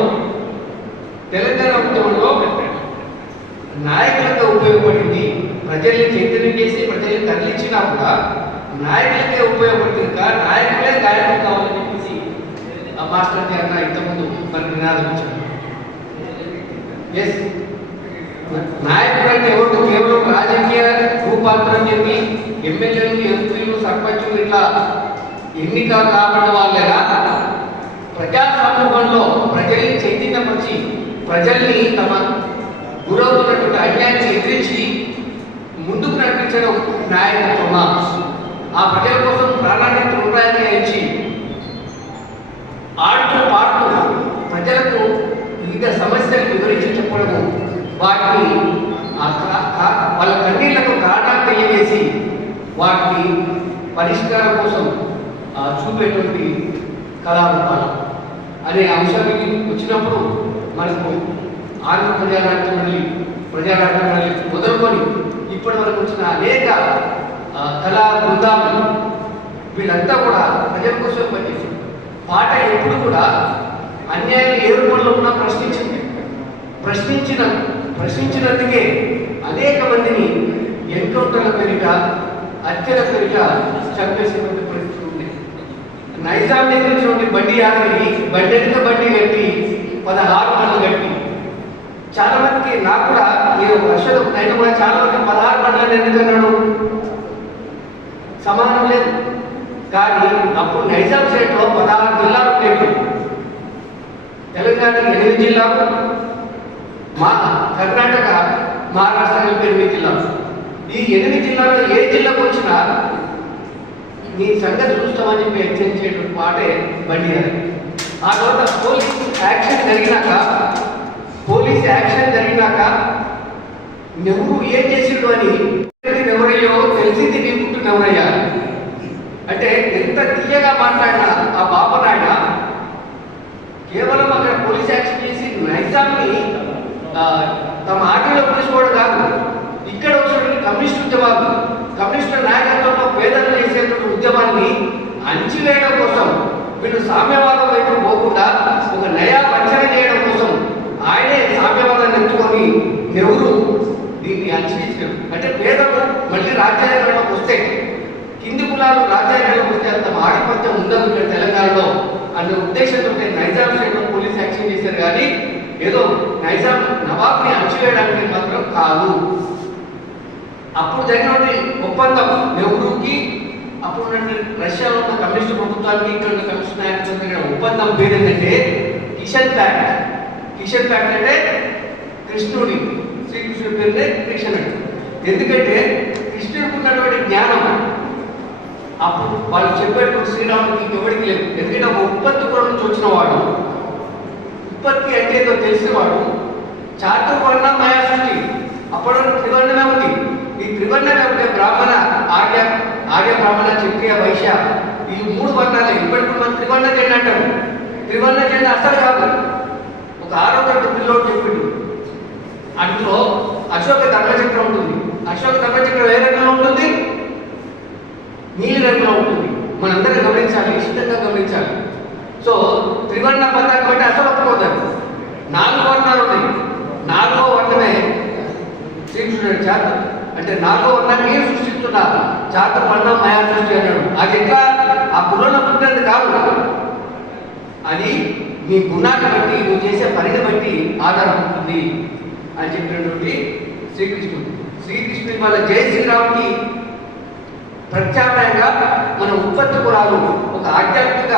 నాయకులకు ఉపయోగపడింది. ప్రజల్ని చైతన్యం చేసి ప్రజల్ని తరలించినా కూడా నాయకులకే ఉపయోగపడుతుంది. నాయకులే గాయకులు కావాలని చెప్పేసి మాస్టర్జీ అన్న ఇంతకుముందు మనకు నినాదం ఇచ్చారు. ఎస్, నాయకులు అంటే ఎవరు? కేవలం రాజకీయ రూపాంతరం చెప్పి ఎమ్మెల్యేలు, ఎంపీలు, సర్పంచులు ఇట్లా ఎన్నిక కాబడ్డ వాళ్ళేనా? ప్రజా సమూహంలో ప్రజల్ని చైతన్యపరిచి ప్రజల్ని తమ గురవుతున్నటువంటి అన్యాయాన్ని ఎదిరించి ముందుకు నడిపించడం నాయకత్వమా? ఆ ప్రజల కోసం ప్రాణాన్ని తృణాన్ని ఇచ్చి ఆడుతూ పాడుతూ ప్రజలకు వివిధ సమస్యలు వివరించి చెప్పడము, వాటిని వాళ్ళ కన్నీళ్లకు కారణాలు తెలియజేసి వాటిని పరిష్కారం కోసం చూపేటువంటి కళారూపాలు అనే అంశానికి వచ్చినప్పుడు మనకు ఆంధ్ర ప్రజానాట్య మండలి మొదలుకొని ఇప్పటి వరకు వచ్చిన అనేక కళా బృందాలు వీళ్ళంతా కూడా ప్రజల కోసం పనిచేస్తారు. పాట ఎప్పుడు కూడా అన్యాయం ఏ రూపంలో ఉన్నా ప్రశ్నించినందుకే అనేక మందిని ఎన్కౌంటర్ల పేరిట, హత్యల పేరిట చంపేసేటువంటి పరిస్థితి ఉంది. నైజాం దగ్గర బండి యాదగిరి బండి కట్టి 16 బండ్లు కట్టి చాలా మందికి, నాకు కూడా నేను వర్షాలకు నైనా కూడా చాలా మంది 16 బండ్లను ఎందుకన్నాడు సమానం లేదు. కానీ అప్పుడు నైజాం స్టేట్లో 16 జిల్లాలు ఉండేవి. తెలంగాణ 8 జిల్లాలు, కర్ణాటక, మహారాష్ట్ర 8 జిల్లాలు. ఈ 8 జిల్లాల్లో ఏ జిల్లాకు వచ్చినా నీ సంగతి చూస్తామని చెప్పి హెచ్చరించేటువంటి పాటే బండి అది. ఆ తర్వాత పోలీస్ యాక్షన్ జరిగినాక నెహ్రూ ఏం చేసిండు అని ఎవరయ్యో తెలిసింది నీకుంటున్నవరయ్యా అంటే ఎంత తీయగా మాట్లాడినా ఆ బాపనాయన కేవలం అక్కడ పోలీస్ యాక్షన్ చేసి నైజాంని తమ ఆటలో తీసుకోవడం కాదు, ఇక్కడ వచ్చినటువంటి కమ్యూనిస్టు నాయకత్వంలో పేదలు చేసేటువంటి ఉద్యమాన్ని అంచివేయడం కోసం, వీళ్ళు సామ్యవాదం వైపు పోకుండా ఒక నయా వంచన చేయడం కోసం ఆయనే సామ్యవాదాన్ని ఎంచుకొని నెహ్రూ దీన్ని అంచవేసినారు. అంటే పేదలు మళ్ళీ రాజ్యాంగంలోకి వస్తే, కింది కులాలు రాజ్యాంగంలోకి వస్తే అంత ఆధిపత్యం ఉండదు ఇక్కడ తెలంగాణలో అన్న ఉద్దేశంతో నైజాం స్టేట్లో పోలీస్ యాక్షన్ చేశారు. కానీ ఏదో నైజాం నవాబ్ని అణచివేయడానికి మాత్రం కాదు. అప్పుడు జరిగినటువంటి ఒప్పందం నెహ్రూకి, అప్పుడు రష్యాలో ఉన్న కమ్యూనిస్ట్ ప్రభుత్వానికి, ఇక్కడ ఉన్న కమ్యూనిస్ట్ నాయకులతో ఒప్పందం పేరు ఏంటంటే కిషన్ ప్యాక్ట్ అంటే శ్రీకృష్ణుడి పేరునే కిషన్ అంటే. ఎందుకంటే కృష్ణుడికి ఉన్నటువంటి జ్ఞానం అప్పుడు వాళ్ళు చెప్పేటప్పుడు శ్రీరాముడికి ఎవరికి లేదు. ఎందుకంటే ఒక ఉత్పత్తి కులం నుంచి వచ్చిన వాడు, ఉత్పత్తి అంటే ఏదో తెలిసినవాడు, చాతుర్వర్ణ మాయా సృష్టి అప్పుడు త్రివర్ణమే ఉంది. ఈ త్రివర్ణమే ఉంటే బ్రాహ్మణ, ఆర్య బ్రాహ్మణ, క్షత్రియ, వైశ్య ఈ 3 వర్ణాలే. ఇప్పటికి మనం త్రివర్ణ జెండా అంటారు. త్రివర్ణ జెండా అసలు కాదు. ఒక 6వ తరగతి పిల్లోడు చెప్పిండు, అందులో అశోక ధర్మచక్రం ఉంటుంది. అశోక ధర్మచక్రం ఏ రంగంలో ఉంటుంది? నీలి రంగులో ఉంటుంది. మనందరం గమనించాలి, ఇష్టంగా గమనించాలి. సో త్రివర్ణ పతాకం అంటే అసలు ఒప్పుకోదారు. 4 వర్ణాలు ఉన్నాయి. 4వ వర్ణమే శ్రీకృష్ణుడు చాతు అంటే 4వ వర్ణాన్ని సృష్టిస్తున్న చాతుర్వర్ణం మాయా సృష్టి అన్నాడు. అది ఎట్లా ఆ గుణంలో పుట్టినది కాదు, అది నీ గుణాన్ని బట్టి నువ్వు చేసే పనిని బట్టి ఆధారపడుతుంది అని చెప్పినటువంటి శ్రీకృష్ణుడు. శ్రీకృష్ణుడి వల్ల జయ శ్రీరాముడికి ప్రత్యామ్నాయంగా మన ఉత్పత్తి కులాలు ఒక ఆధ్యాత్మిక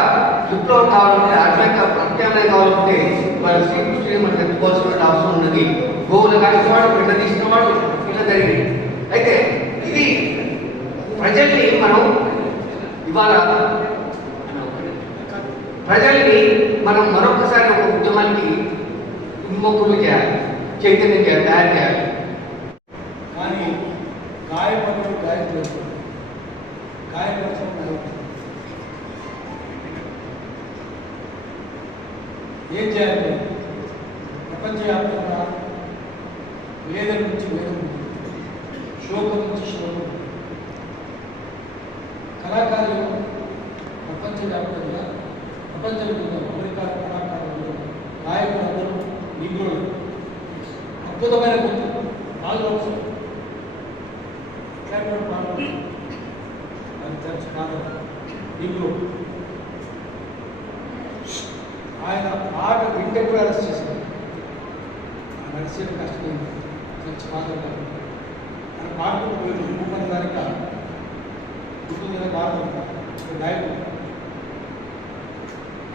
విప్లవం కావాలంటే, ఆధ్యాత్మిక ప్రత్యామ్నాయం కావాలంటే వాళ్ళ శ్రీకృష్ణుని మనం ఎత్తుకోవాల్సిన అవసరం ఉన్నది. గోవులు కాసినవాడు, బిడ్డ తీసినవాడు ఇలా జరిగింది. అయితే ఇది ప్రజల్ని మనం ఇవాళ మనం మరొకసారి ఒక ఉద్యమానికి ఉన్ముఖులు చేయాలి, చైతన్యం చేయాలి, తయారు చేయాలి. కానీ గాయపడడం గాయపడదు, గాయపరచడం గాయపడదు. ఏం చేయాలి? ప్రపంచవ్యాప్తంగా వేదం నుంచి వేదం, శోకం నుంచి శోకం, కళాకారులు ప్రపంచవ్యాప్తంగా ప్రపంచంలో అమెరికా కళాకారులు, గాయకులందరూ నిగ్రులు, అద్భుతమైన గుర్తు వాళ్ళు నిగ్రు. ఆయన ఆట వింటే కూడా అరెస్ట్ చేశారు. నడిచే కష్టమైంది చర్చ్ ఫాదర్ గారు. ఆయన పాడుకుంటూ రూపం దానిక గుర్తు పాడుకుంటారు గాయకుడు.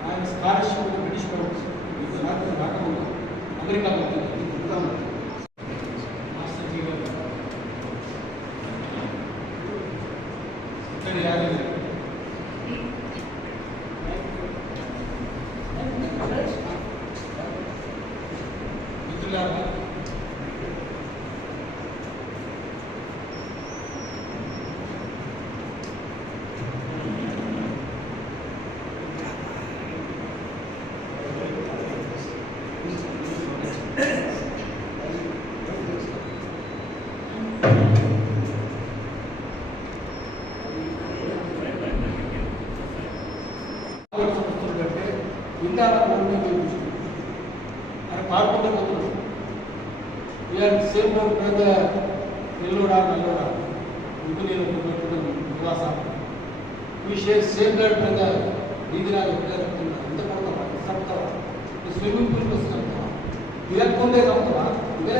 ఆయన స్కాలర్షిప్ బ్రిటిష్ ప్రభుత్వం రాకముందు అమెరికాలో మాస్టర్ జీ గారు ఇక్కడ యాభై మిత్రులారా, సేమ్ పెద్ద నెల్లూరా నల్లూరా ఇంకో నేను నివాస సేమ్ గడ్ పెద్ద దీదిరాలు ఎంత పడతావా చంపుతావా? స్విమ్మింగ్ పూల్కి వచ్చి చంపుతావా? ఇదే ముందే చంపుతావా? ఇదే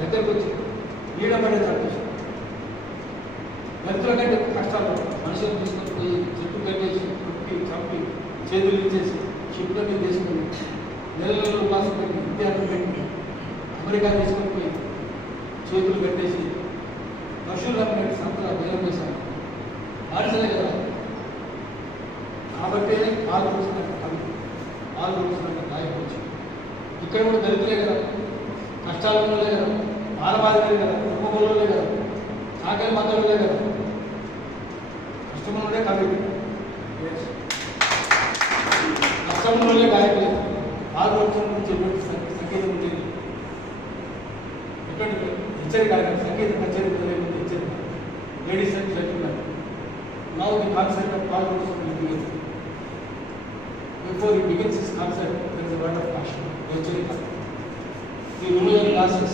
దగ్గరకు వచ్చి ఈడ పడే చంపేసి రైతుల కంటే కష్టాలు. మనుషులు తీసుకొని పోయి చెట్టు కట్టేసి కుట్టి చంపి చేతులు ఇచ్చేసి షిప్లో మీద తీసుకొని నెలలు మాసం పెట్టి విద్యార్థులు పెట్టి అమెరికా తీసుకొని పోయి చేతులు పెట్టేసి పశువులను సంతలా బేరం చేశారు. ఆడిసలే కదా. కాబట్టి పాలు కూర్చున్నట్టు గాయపరచు. ఇక్కడ కూడా దళితులే కదా, కష్టాలు ఉన్నలే కదా, బాలబాధితులే కదా, కుటుంబంలోనే కదా, ఆకలి మందలే కదా, కష్టంలోనే కవి కష్టంలోనే గాయకులే. పాలు కూర్చున్నట్టు చెప్పి సంగీతం ఉండేది. ఎటువంటి హెచ్చరిక సంగీత కచేరీ హెచ్చరిక లేడీస్ అని చెప్తున్నారు. Now the concept of Paul Robertson will begin. Before he begins his concert, there is a word of caution. Hecharika. You remove your glasses,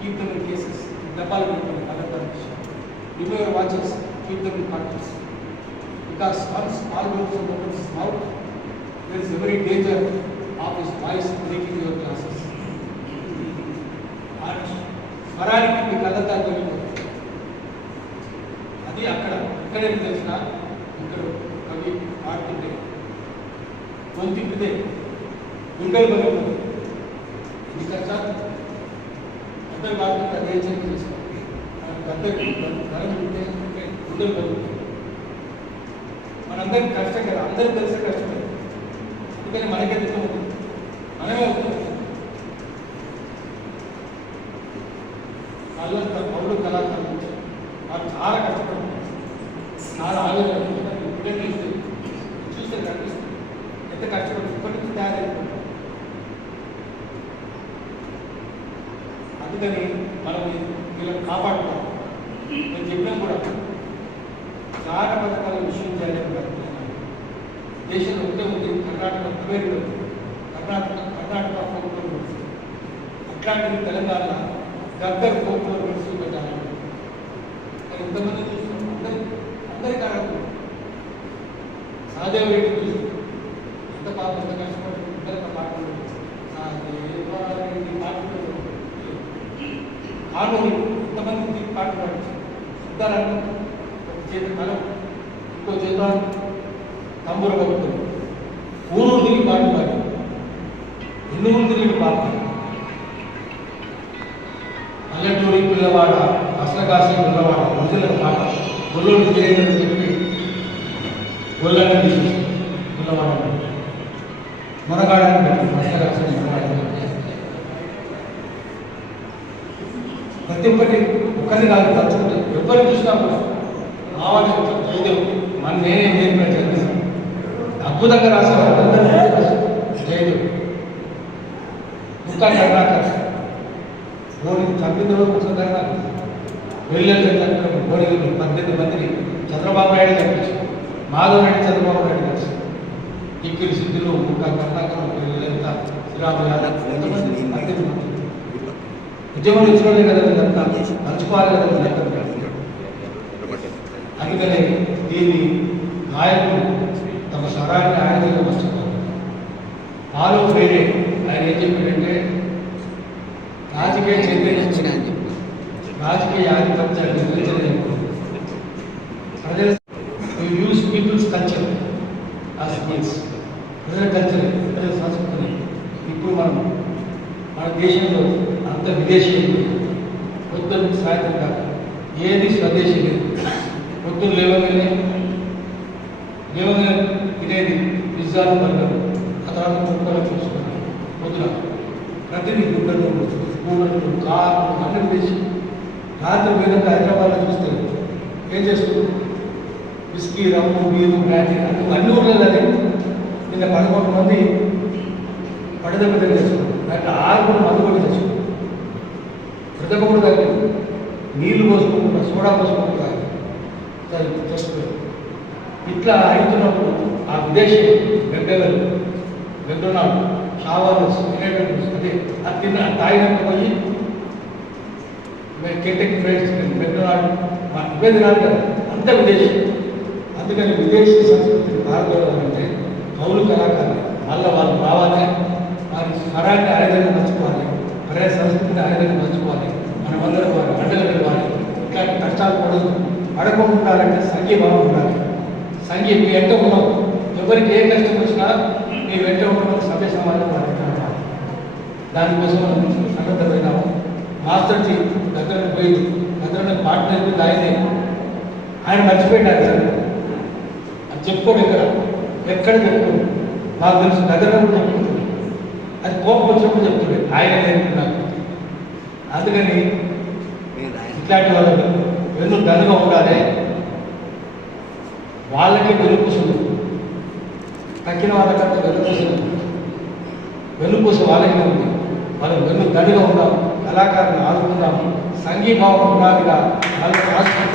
keep them in cases. Dabal will color permission. Remove your watches, keep them in pockets. Because once Paul Robertson opens his mouth, there is every danger of his voice breaking your glasses. స్వరానికి మీ కథంతా తొలిపోతుంది. అది అక్కడ ఇక్కడే తెలిసిన ఇక్కడ కవి పాడుతుంటే గొంతిప్పితే గుండెలు బలిపోతుంది. ఎందుకంటే అందరు పాడుతుంటే అదే హెచ్చరిక చేసుకోవాలి. గద్దరు ఉంటే గుండెలు బలిపోతుంది. మనందరికి కష్టం కదా, అందరికి తెలిసే కష్టం. అందుకని మనకే దుఃఖం ఉంటుంది, మనమే అవుతాం. పౌరులు కళాకారులు వాళ్ళు చాలా కష్టపడుతున్నారు, చాలా ఆలోచన చూస్తే కనిపిస్తుంది ఎంత కష్టపడి ఇప్పటి నుంచి తయారైపోతుంది. అందుకని మనం వీళ్ళని కాపాడుకోవాలి. నేను చెప్పినా కూడా చాలా పథకాల విషయం చేయాలని దేశంలో ఉంటే ఉంది. కర్ణాటక కుబేరుడు, కర్ణాటక ఫోక్ యూనివర్సిటీ, అట్లాంటిది తెలంగాణ గద్దర్ ఫోక్ యూనివర్సిటీ పెట్టాలి. ఎంతమంది చూస్తున్నాం, అందరి కారణం సహదేవ్ రెడ్డి చూసి ఎంత పాప ఎంత కష్టపడి ఇద్దరు పాటలు కానూని ఇంతమంది పాటలు పాడించారు. సిద్ధారాయణ ఒక చేత కలం, ఇంకో చేత తంబూర పడుతుంది. ఊరు తిరిగి పాటలు పాడి, ఎన్ని ఊరు తిరిగి పాట. పల్లెటూరి పిల్లవాడ, అసలకాసి పిల్లవాడ, రోజుల పాట గొల్లోని తెలియదని చెప్పి గొల్లని తీసి పిల్లవాడ మునగాడని పెట్టి అసలకాసి మునగాడని ప్రతి ఒక్కటి ఒక్కరిని కాదు తలుచుకుంటే ఎవరు చూసినా కూడా మావాడి జయదేవ్ మన నేనేం నేర్పిన చదివిస్తాను. అద్భుతంగా రాసేవారు జయదేవ్. ఇంకా కర్ణాకర్ ధోని చంపిన పుస్తకంగా వెళ్ళేది చంపిన ధోని 18 మందిని చంద్రబాబు నాయుడు చంపించారు. మాధవ్ నాయుడు చంద్రబాబు నాయుడు కలిసి టిక్కిరి సిద్ధులు ఇంకా కర్ణాకర్ వీళ్ళంతా శ్రీరాము యాదవ్ ఎంతమంది 18 మంది ఉద్యమం వచ్చినోళ్ళే కదా వీళ్ళంతా మర్చిపోవాలి కదా. అందుకనే దీన్ని నాయకులు తమ స్వరాన్ని ఆయన మర్చిపోవాలి. నాలో వేరే ఆయన ఏం చెప్పాడంటే రాజకీయ చైతన్యం, రాజకీయ ఆధిపత్యాన్ని ప్రజల use people's culture as means ప్రజల కల్చర్, ప్రజల సంస్కృతిని ఇప్పుడు మన దేశంలో అంత విదేశీ పొద్దున్న సాయంత్రం కాదు, ఏది స్వదేశీ లేదు. పొద్దున్న లేవగానే తినేది పిజ్జాలు, బర్గర్, ఆ తర్వాత ముక్కలు చూసుకున్నాను. పొద్దున ప్రతిదీ గుడ్డలు, కూరలు, కార్లు అన్నీ వేసి రాత్రి పోయినాక హైదరాబాద్లో చూస్తే ఏం చేస్తుంది, విస్కీ, రమ్ము, బీరు, బ్రాండీ అన్ని ఊర్లలో అదే. నిన్న 11 మంది పడదెబ్బ తెచ్చుకున్నారు. దాంట్లో 6 మందు కూడా తెచ్చుకున్నారు. ప్రతి కూడా తగ్గదు. నీళ్లు పోసుకుంటున్నారు, సోడా పోసుకుంటున్నారు. చేస్తున్నారు. ఇట్లా అవుతున్నప్పుడు ఆ విదేశీ మెక్డొనాల్డ్, షావర్స్, అదే అది తిన్న తాగినట్టు పోయి కెంటకీ ఫ్రైడ్ మెక్డొనాల్డ్ మా ఇవే తినాలి కదా, అంత విదేశీ. అందుకని విదేశీ సంస్కృతిని పాల్గొనాలంటే కౌలు కళాకారులు మళ్ళీ వాళ్ళు రావాలి, వారి స్వరాన్ని ఆయుధంగా మర్చిపోవాలి, పర్యాయ సంస్కృతిని ఆయుధంగా మర్చిపోవాలి. మనమందరం వారి అండగా నిలవాలి. ఇట్లాంటి కష్టాలు పడకుండా ఉండాలంటే సంఘీభావం ఉండాలి. మీ వెంట ఉన్నాం, ఎవరికి ఏ కష్టం వచ్చినా మీ వెంట ఉండడం సభ్య సమాజం దానికోసం మనం సంఘటనైనాము. మాస్టర్ జీ దగ్గరకు పోయింది, దగ్గర పార్ట్నర్ ఆయనే, ఆయన మర్చిపోయినారు సార్ అది చెప్పుకోడు. ఎక్కడ చెప్పుకోడు, మాకు తెలుసు దగ్గర చెప్పుకుంటుంది. అది కోపం వచ్చినప్పుడు చెప్తుండే, ఆయన నేర్పుకున్నారు. అందుకని ఇట్లాంటి వాళ్ళకి వెన్ను దన్నుగా ఉండాలి. వాళ్ళకి వెనుకూసులు తక్కిన వాళ్ళకంటే వెనుకూసు వాళ్ళకి ఉంది. వాళ్ళకి వెన్ను దన్నుగా ఉందాం, కళాకారులను ఆదుకుందాం, సంఘీభావం ఉండాలిగా వాళ్ళకి రాష్ట్రం.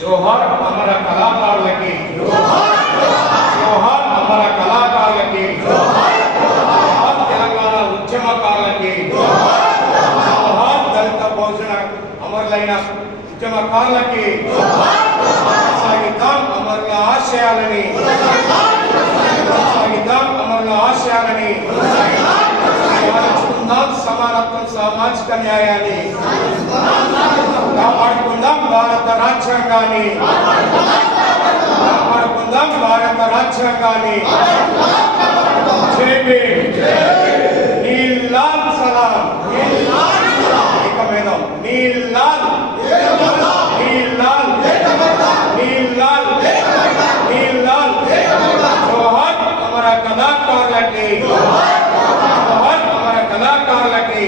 జోహార్ అమర కళాకారులకి, జోహార్ అమర కళాకారులకి. ఉద్యమకారులకి జోహార్ దళిత బహుజన అమరులైన ఉద్యమకారులకి కొనసాగిద్దాం అమరుల ఆశయాలని కొనసాగిద్దాం అమరుల ఆశయాలని సాధించుకుందాం సమానత్వం సామాజిక న్యాయాన్ని కాపాడుకుందాం భారత రాజ్యాంగాన్ని కాపాడుకుందాం భారత రాజ్యాంగాన్ని జై భీమ్ నీలాల్ సలాం ఏకమేదం నీలాల్ నీలాల్ నీలాల్ నీలాల్ జోహార్ అమర కళాకారులకి జోహార్ అమర కళాకారులకి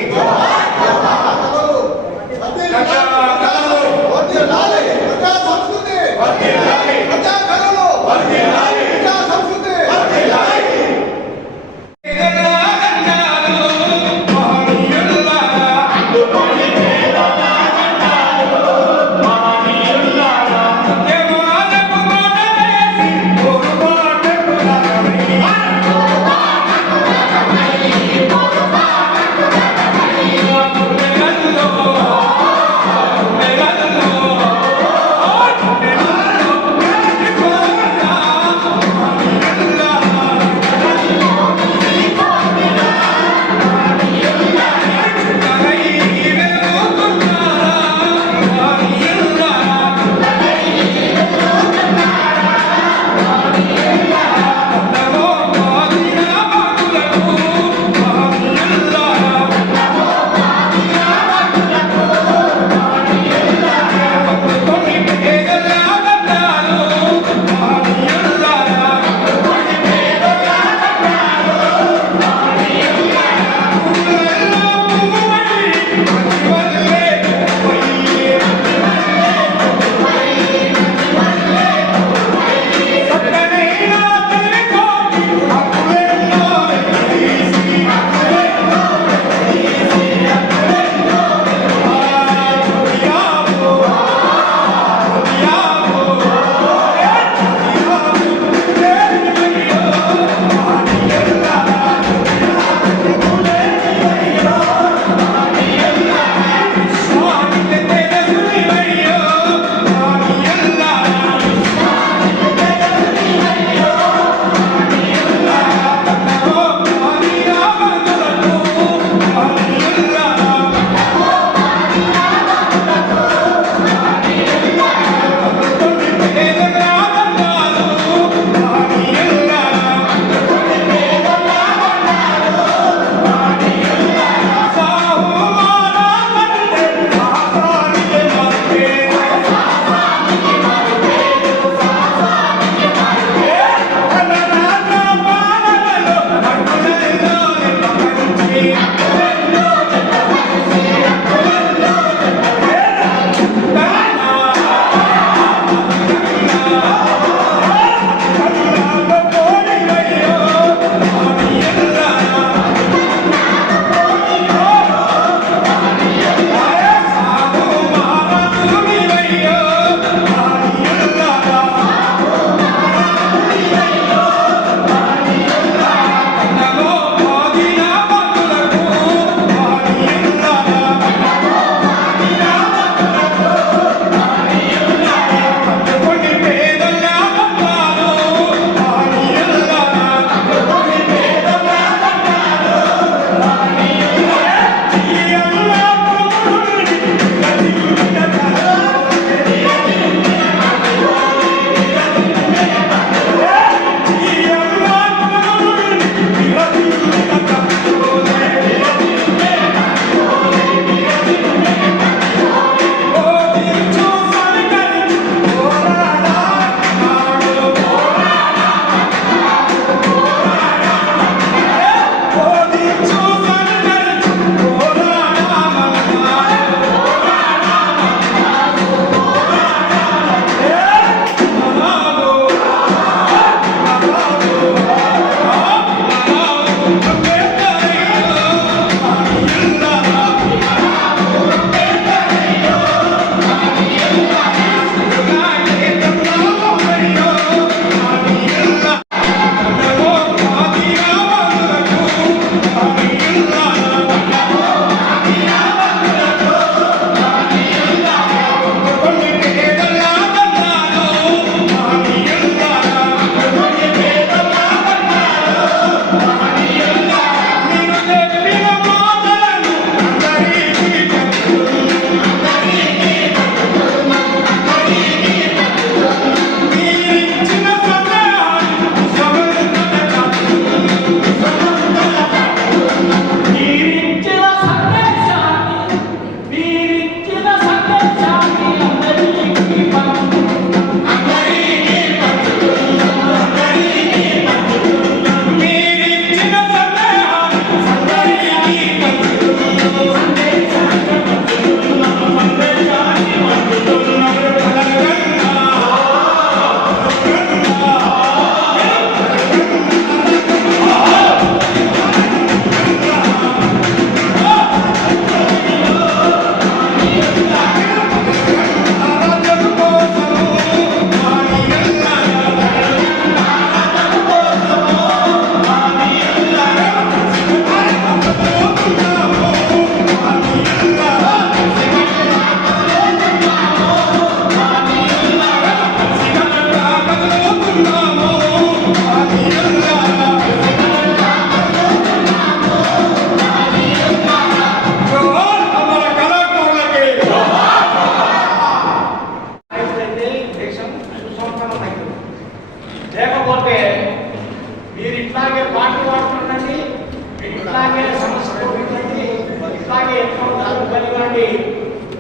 ఉన్నటువంటి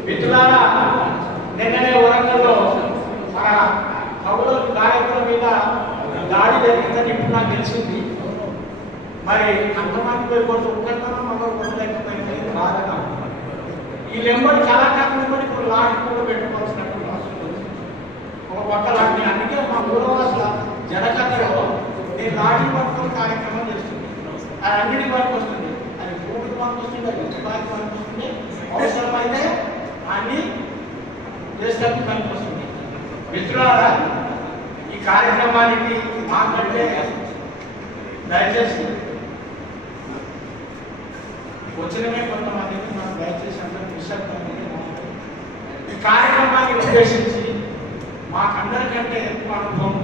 మిత్రులారా, నిన్ననే వరంగల్లో మన కవుల గాయకుల మీద దాడి జరిగిందని ఇప్పుడు నాకు తెలిసింది. మరి అంతమంది పోయి కొంత ఉత్తరతనం మనం కొట్టలేకపోయింది బాధగా. ఈ లెంబడి కళాకారులు కూడా ఇప్పుడు లాంటి కూడా పెట్టుకోవాల్సినటువంటి అవసరం ఉంది. ఒక పక్క లాంటి అందుకే మా ఊరవాసుల జనకథలో నేను లాఠీ పట్టుకొని కార్యక్రమం చేస్తుంది. అది అన్నిటి వరకు వస్తుంది, అది పూర్తి వరకు వస్తుంది, అది ఉపాధి వరకు వస్తుంది. అవసరమైతే అన్ని చేసేందుకు పనికి వస్తుంది. మిత్రులారా, ఈ కార్యక్రమానికి మాకంటే దయచేసి వచ్చినమే కొంతమంది మనం దయచేసి అందరూ నిశ్శబ్దంగా ఈ కార్యక్రమాన్ని ఉద్దేశించి మాకందరికంటే ఎక్కువ అనుభవం,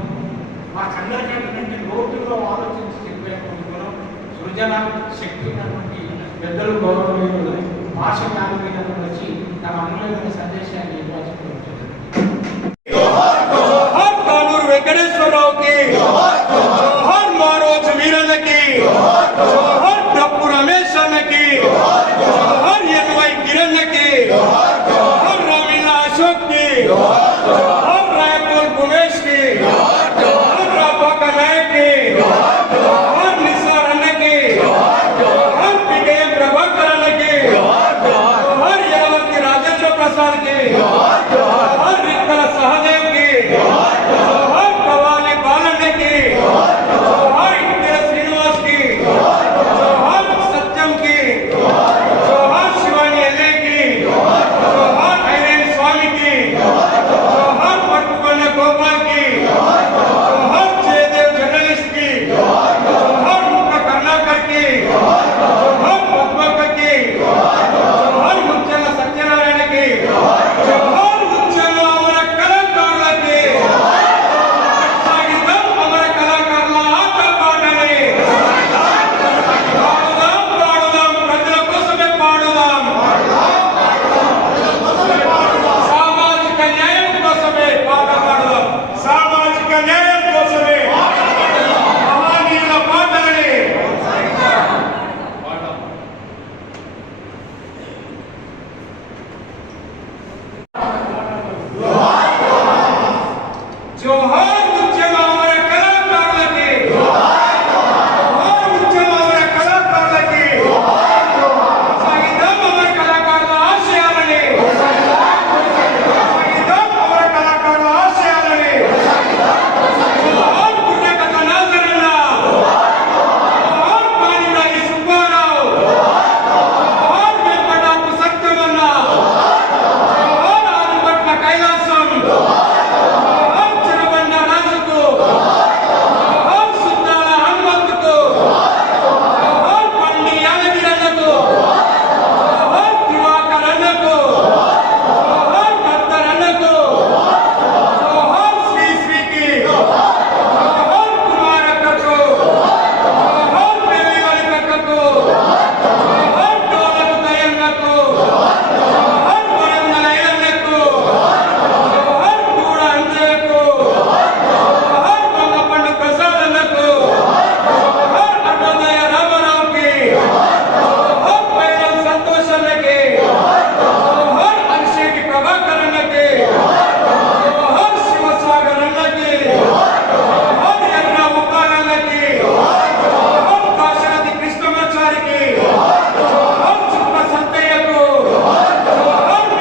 మాకందరికంటే లోతుగా ఆలోచించి చెప్పేటువంటి గుణం, సృజన శక్తి ఉన్నటువంటి పెద్దలు గౌరవనీయులు భాష జ్ఞానం వచ్చి తమ అమూల్యమైన సందేశాన్ని ఇవ్వాల్సి వెంకటేశ్వరరావు కి జోహార్, మారోజ్ వీరన్న కి జోహార్, డప్పు రమేష్ అన్నకి జోహార్, ఎన్వై కిరణ్ కి జోహార్, రవీనా అశోక్ కి జోహార్, రాయపూర్ ఉమేష్ కి జోహార్, రాబాక నాయక్ కి జోహార్, నిసార్ అన్నకి జోహార్, పికేఎం ప్రభాకర్ అన్నకి జోహార్, యలవర్తి రాజేంద్ర ప్రసాద్ కి జోహార్, రిక్కల సహదేవ్ కి జోహార్, కవాలి బాలన్న కి జోహార్, ఇందిర శ్రీనివాస్ కి జోహార్, సత్యం కి జోహార్, శివాని ఎల్ఐ కి జోహార్, ఐరేన్ స్వామి కి జోహార్, పట్టుకొండ గోపాల్ కి జోహార్, జయదేవ్ జర్నలిస్ట్ కి జోహార్, ముక్క కర్ణాకర్ కి జోహార్, పద్మక్క కి జోహార్, ముచ్చల సత్యనారాయణ కి జోహార్, ముచ్చల అమర కళాకారులకి సాగిద్దాం అమర కళాకారుల ఆట పాటని పాడుదాం పాడుదాం ప్రజల కోసమే పాడుదాం, సామాజిక న్యాయం కోసమే పాట పాడుదాం, సామాజిక న్యాయం కోసమే మహనీయుల పాటలని జోహార్, ఉద్యమ అమర కళాకారులకి జోహార్, ఉద్యమ అమర కళాకారులకి సాగిద్దాం అమర కళాకారుల ఆశయాలని, సాగిద్దాం అమర కళాకారుల ఆశయాలని. జోహార్, పుణ్యకథ నాజరన్న జోహార్, పానిరాయి సుబ్బారావు జోహార్, వెంకటాపు సత్యమన్న జోహార్, ఆదిపట్ల కైలాసం జోహార్, చిరబండ రాజుకు జోహార్, సుద్దాల హనుమంతుకు జోహార్, పండి యాదగిరన్నకు జోహార్, దివాకర్ అన్నకు జోహార్, కత్తర్ అన్నకు జోహార్, శ్రీకి జోహార్, కుమారక్కకు జోహార్, పెళ్లి వలికక్కకు జోహార్, డోలకు దయన్నకు జోహార్, వరంగల్ ఐలన్నకు జోహార్, గూడ అంజయ్యకు జోహార్, కొంగపండు ప్రసాద్ అన్నకు జోహార్, అన్నోదయ రామారావుకి జోహార్, పైరం సంతోష్ అన్నకి జోహార్, అభిషేకి ప్రభాకర్ అన్నకి జోహార్, శివసాగర్ అన్నకి జోహార్, ఎర్ర ఉపాల్ అన్నకి జోహార్, కాశరథి కృష్ణమాచారికి జోహార్, చుక్క సంతయ్యకు జోహార్,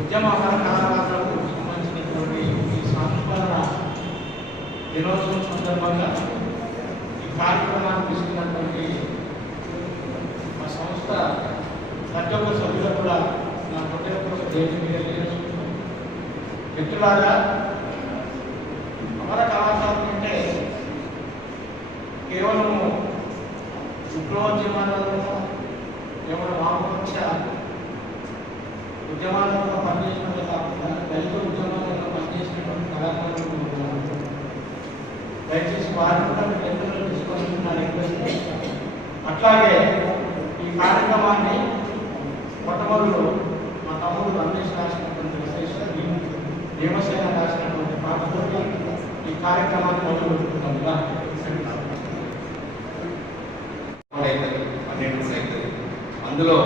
ఉద్యమ కళాకారులకు సంబంధించినటువంటి ఈ సంస్మరణ దినోత్సవం సందర్భంగా ఈ కార్యక్రమాన్ని తీసుకున్నటువంటి మా సంస్థ ప్రతి ఒక్క సభ్యులకు కూడా నా హృదయపూర్వక తెలియజేసుకుంటున్నాను. మిత్రులారా, అమర కళాకారులు అంటే కేవలము విప్లవోద్యమాలలో కేవలం వామపక్ష ఉద్యమాలలో పనిచేసినట్టు కాకుండా దళిత ఉద్యమాలలో పనిచేసినటువంటి కళాకారులు ఉన్నారు. దయచేసి వారిని కూడా మీరు ఎంతో తీసుకొని రిక్వెస్ట్. అట్లాగే ఈ కార్యక్రమాన్ని మొట్టమొదలు మా తమ్ముడు రమేష్ రాసినటువంటి విశేషం భీమసేన రాసినటువంటి పాటతో ఈ కార్యక్రమాన్ని మొదలు పెట్టుకుంటాం. పన్నెండు సైకిల్ అందులో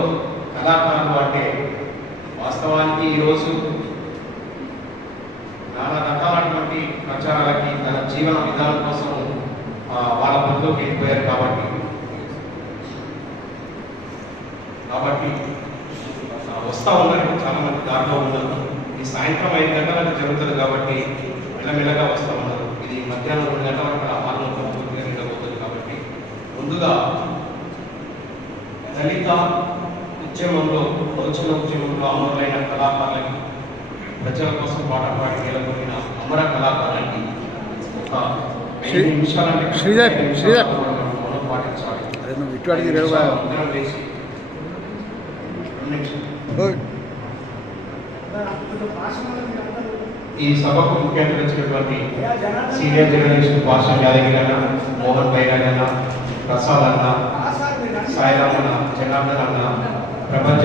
కళాకారులు అంటే వాస్తవానికి ఈరోజు నానా రకాలైనటువంటి ప్రచారాలకి తన జీవన విధానం కోసం వాళ్ళ పనిలోకి వెళ్ళిపోయారు కాబట్టి వస్తూ ఉన్నారు. చాలా మంది దారిలో ఉన్నారు. ఈ సాయంత్రం 5 గంటలకు జరుగుతుంది కాబట్టి మెల్లమెల్లగా వస్తూ ఉన్నారు. ఇది మధ్యాహ్నం 2 గంటల వరకు హాల్ మొత్తం పూర్తిగా నిండబోతుంది కాబట్టి ముందుగా దళిత ఉద్యమంలో ప్రవచన ఉద్యమంలో అమరులైన కళాకారులకి ప్రజల కోసం పాట పాడి నెలకొల్పిన అమర కళాకారులకి ఒక 5 నిమిషాలంటే మనం పాటించాలి. ఉత్తరం వేసి 2 నిమిషాలు. ఈ సభకు ముఖ్య అతిథులు వచ్చినటువంటి సీనియర్ జర్నలిస్ట్ భాషా యాదగిరి అన్న, మోహన్ బైరాజ్ అన్న, ప్రసాద్ అన్న, సాయిరామ్ అన్న, జనార్దన్ అన్న, ప్రపంచ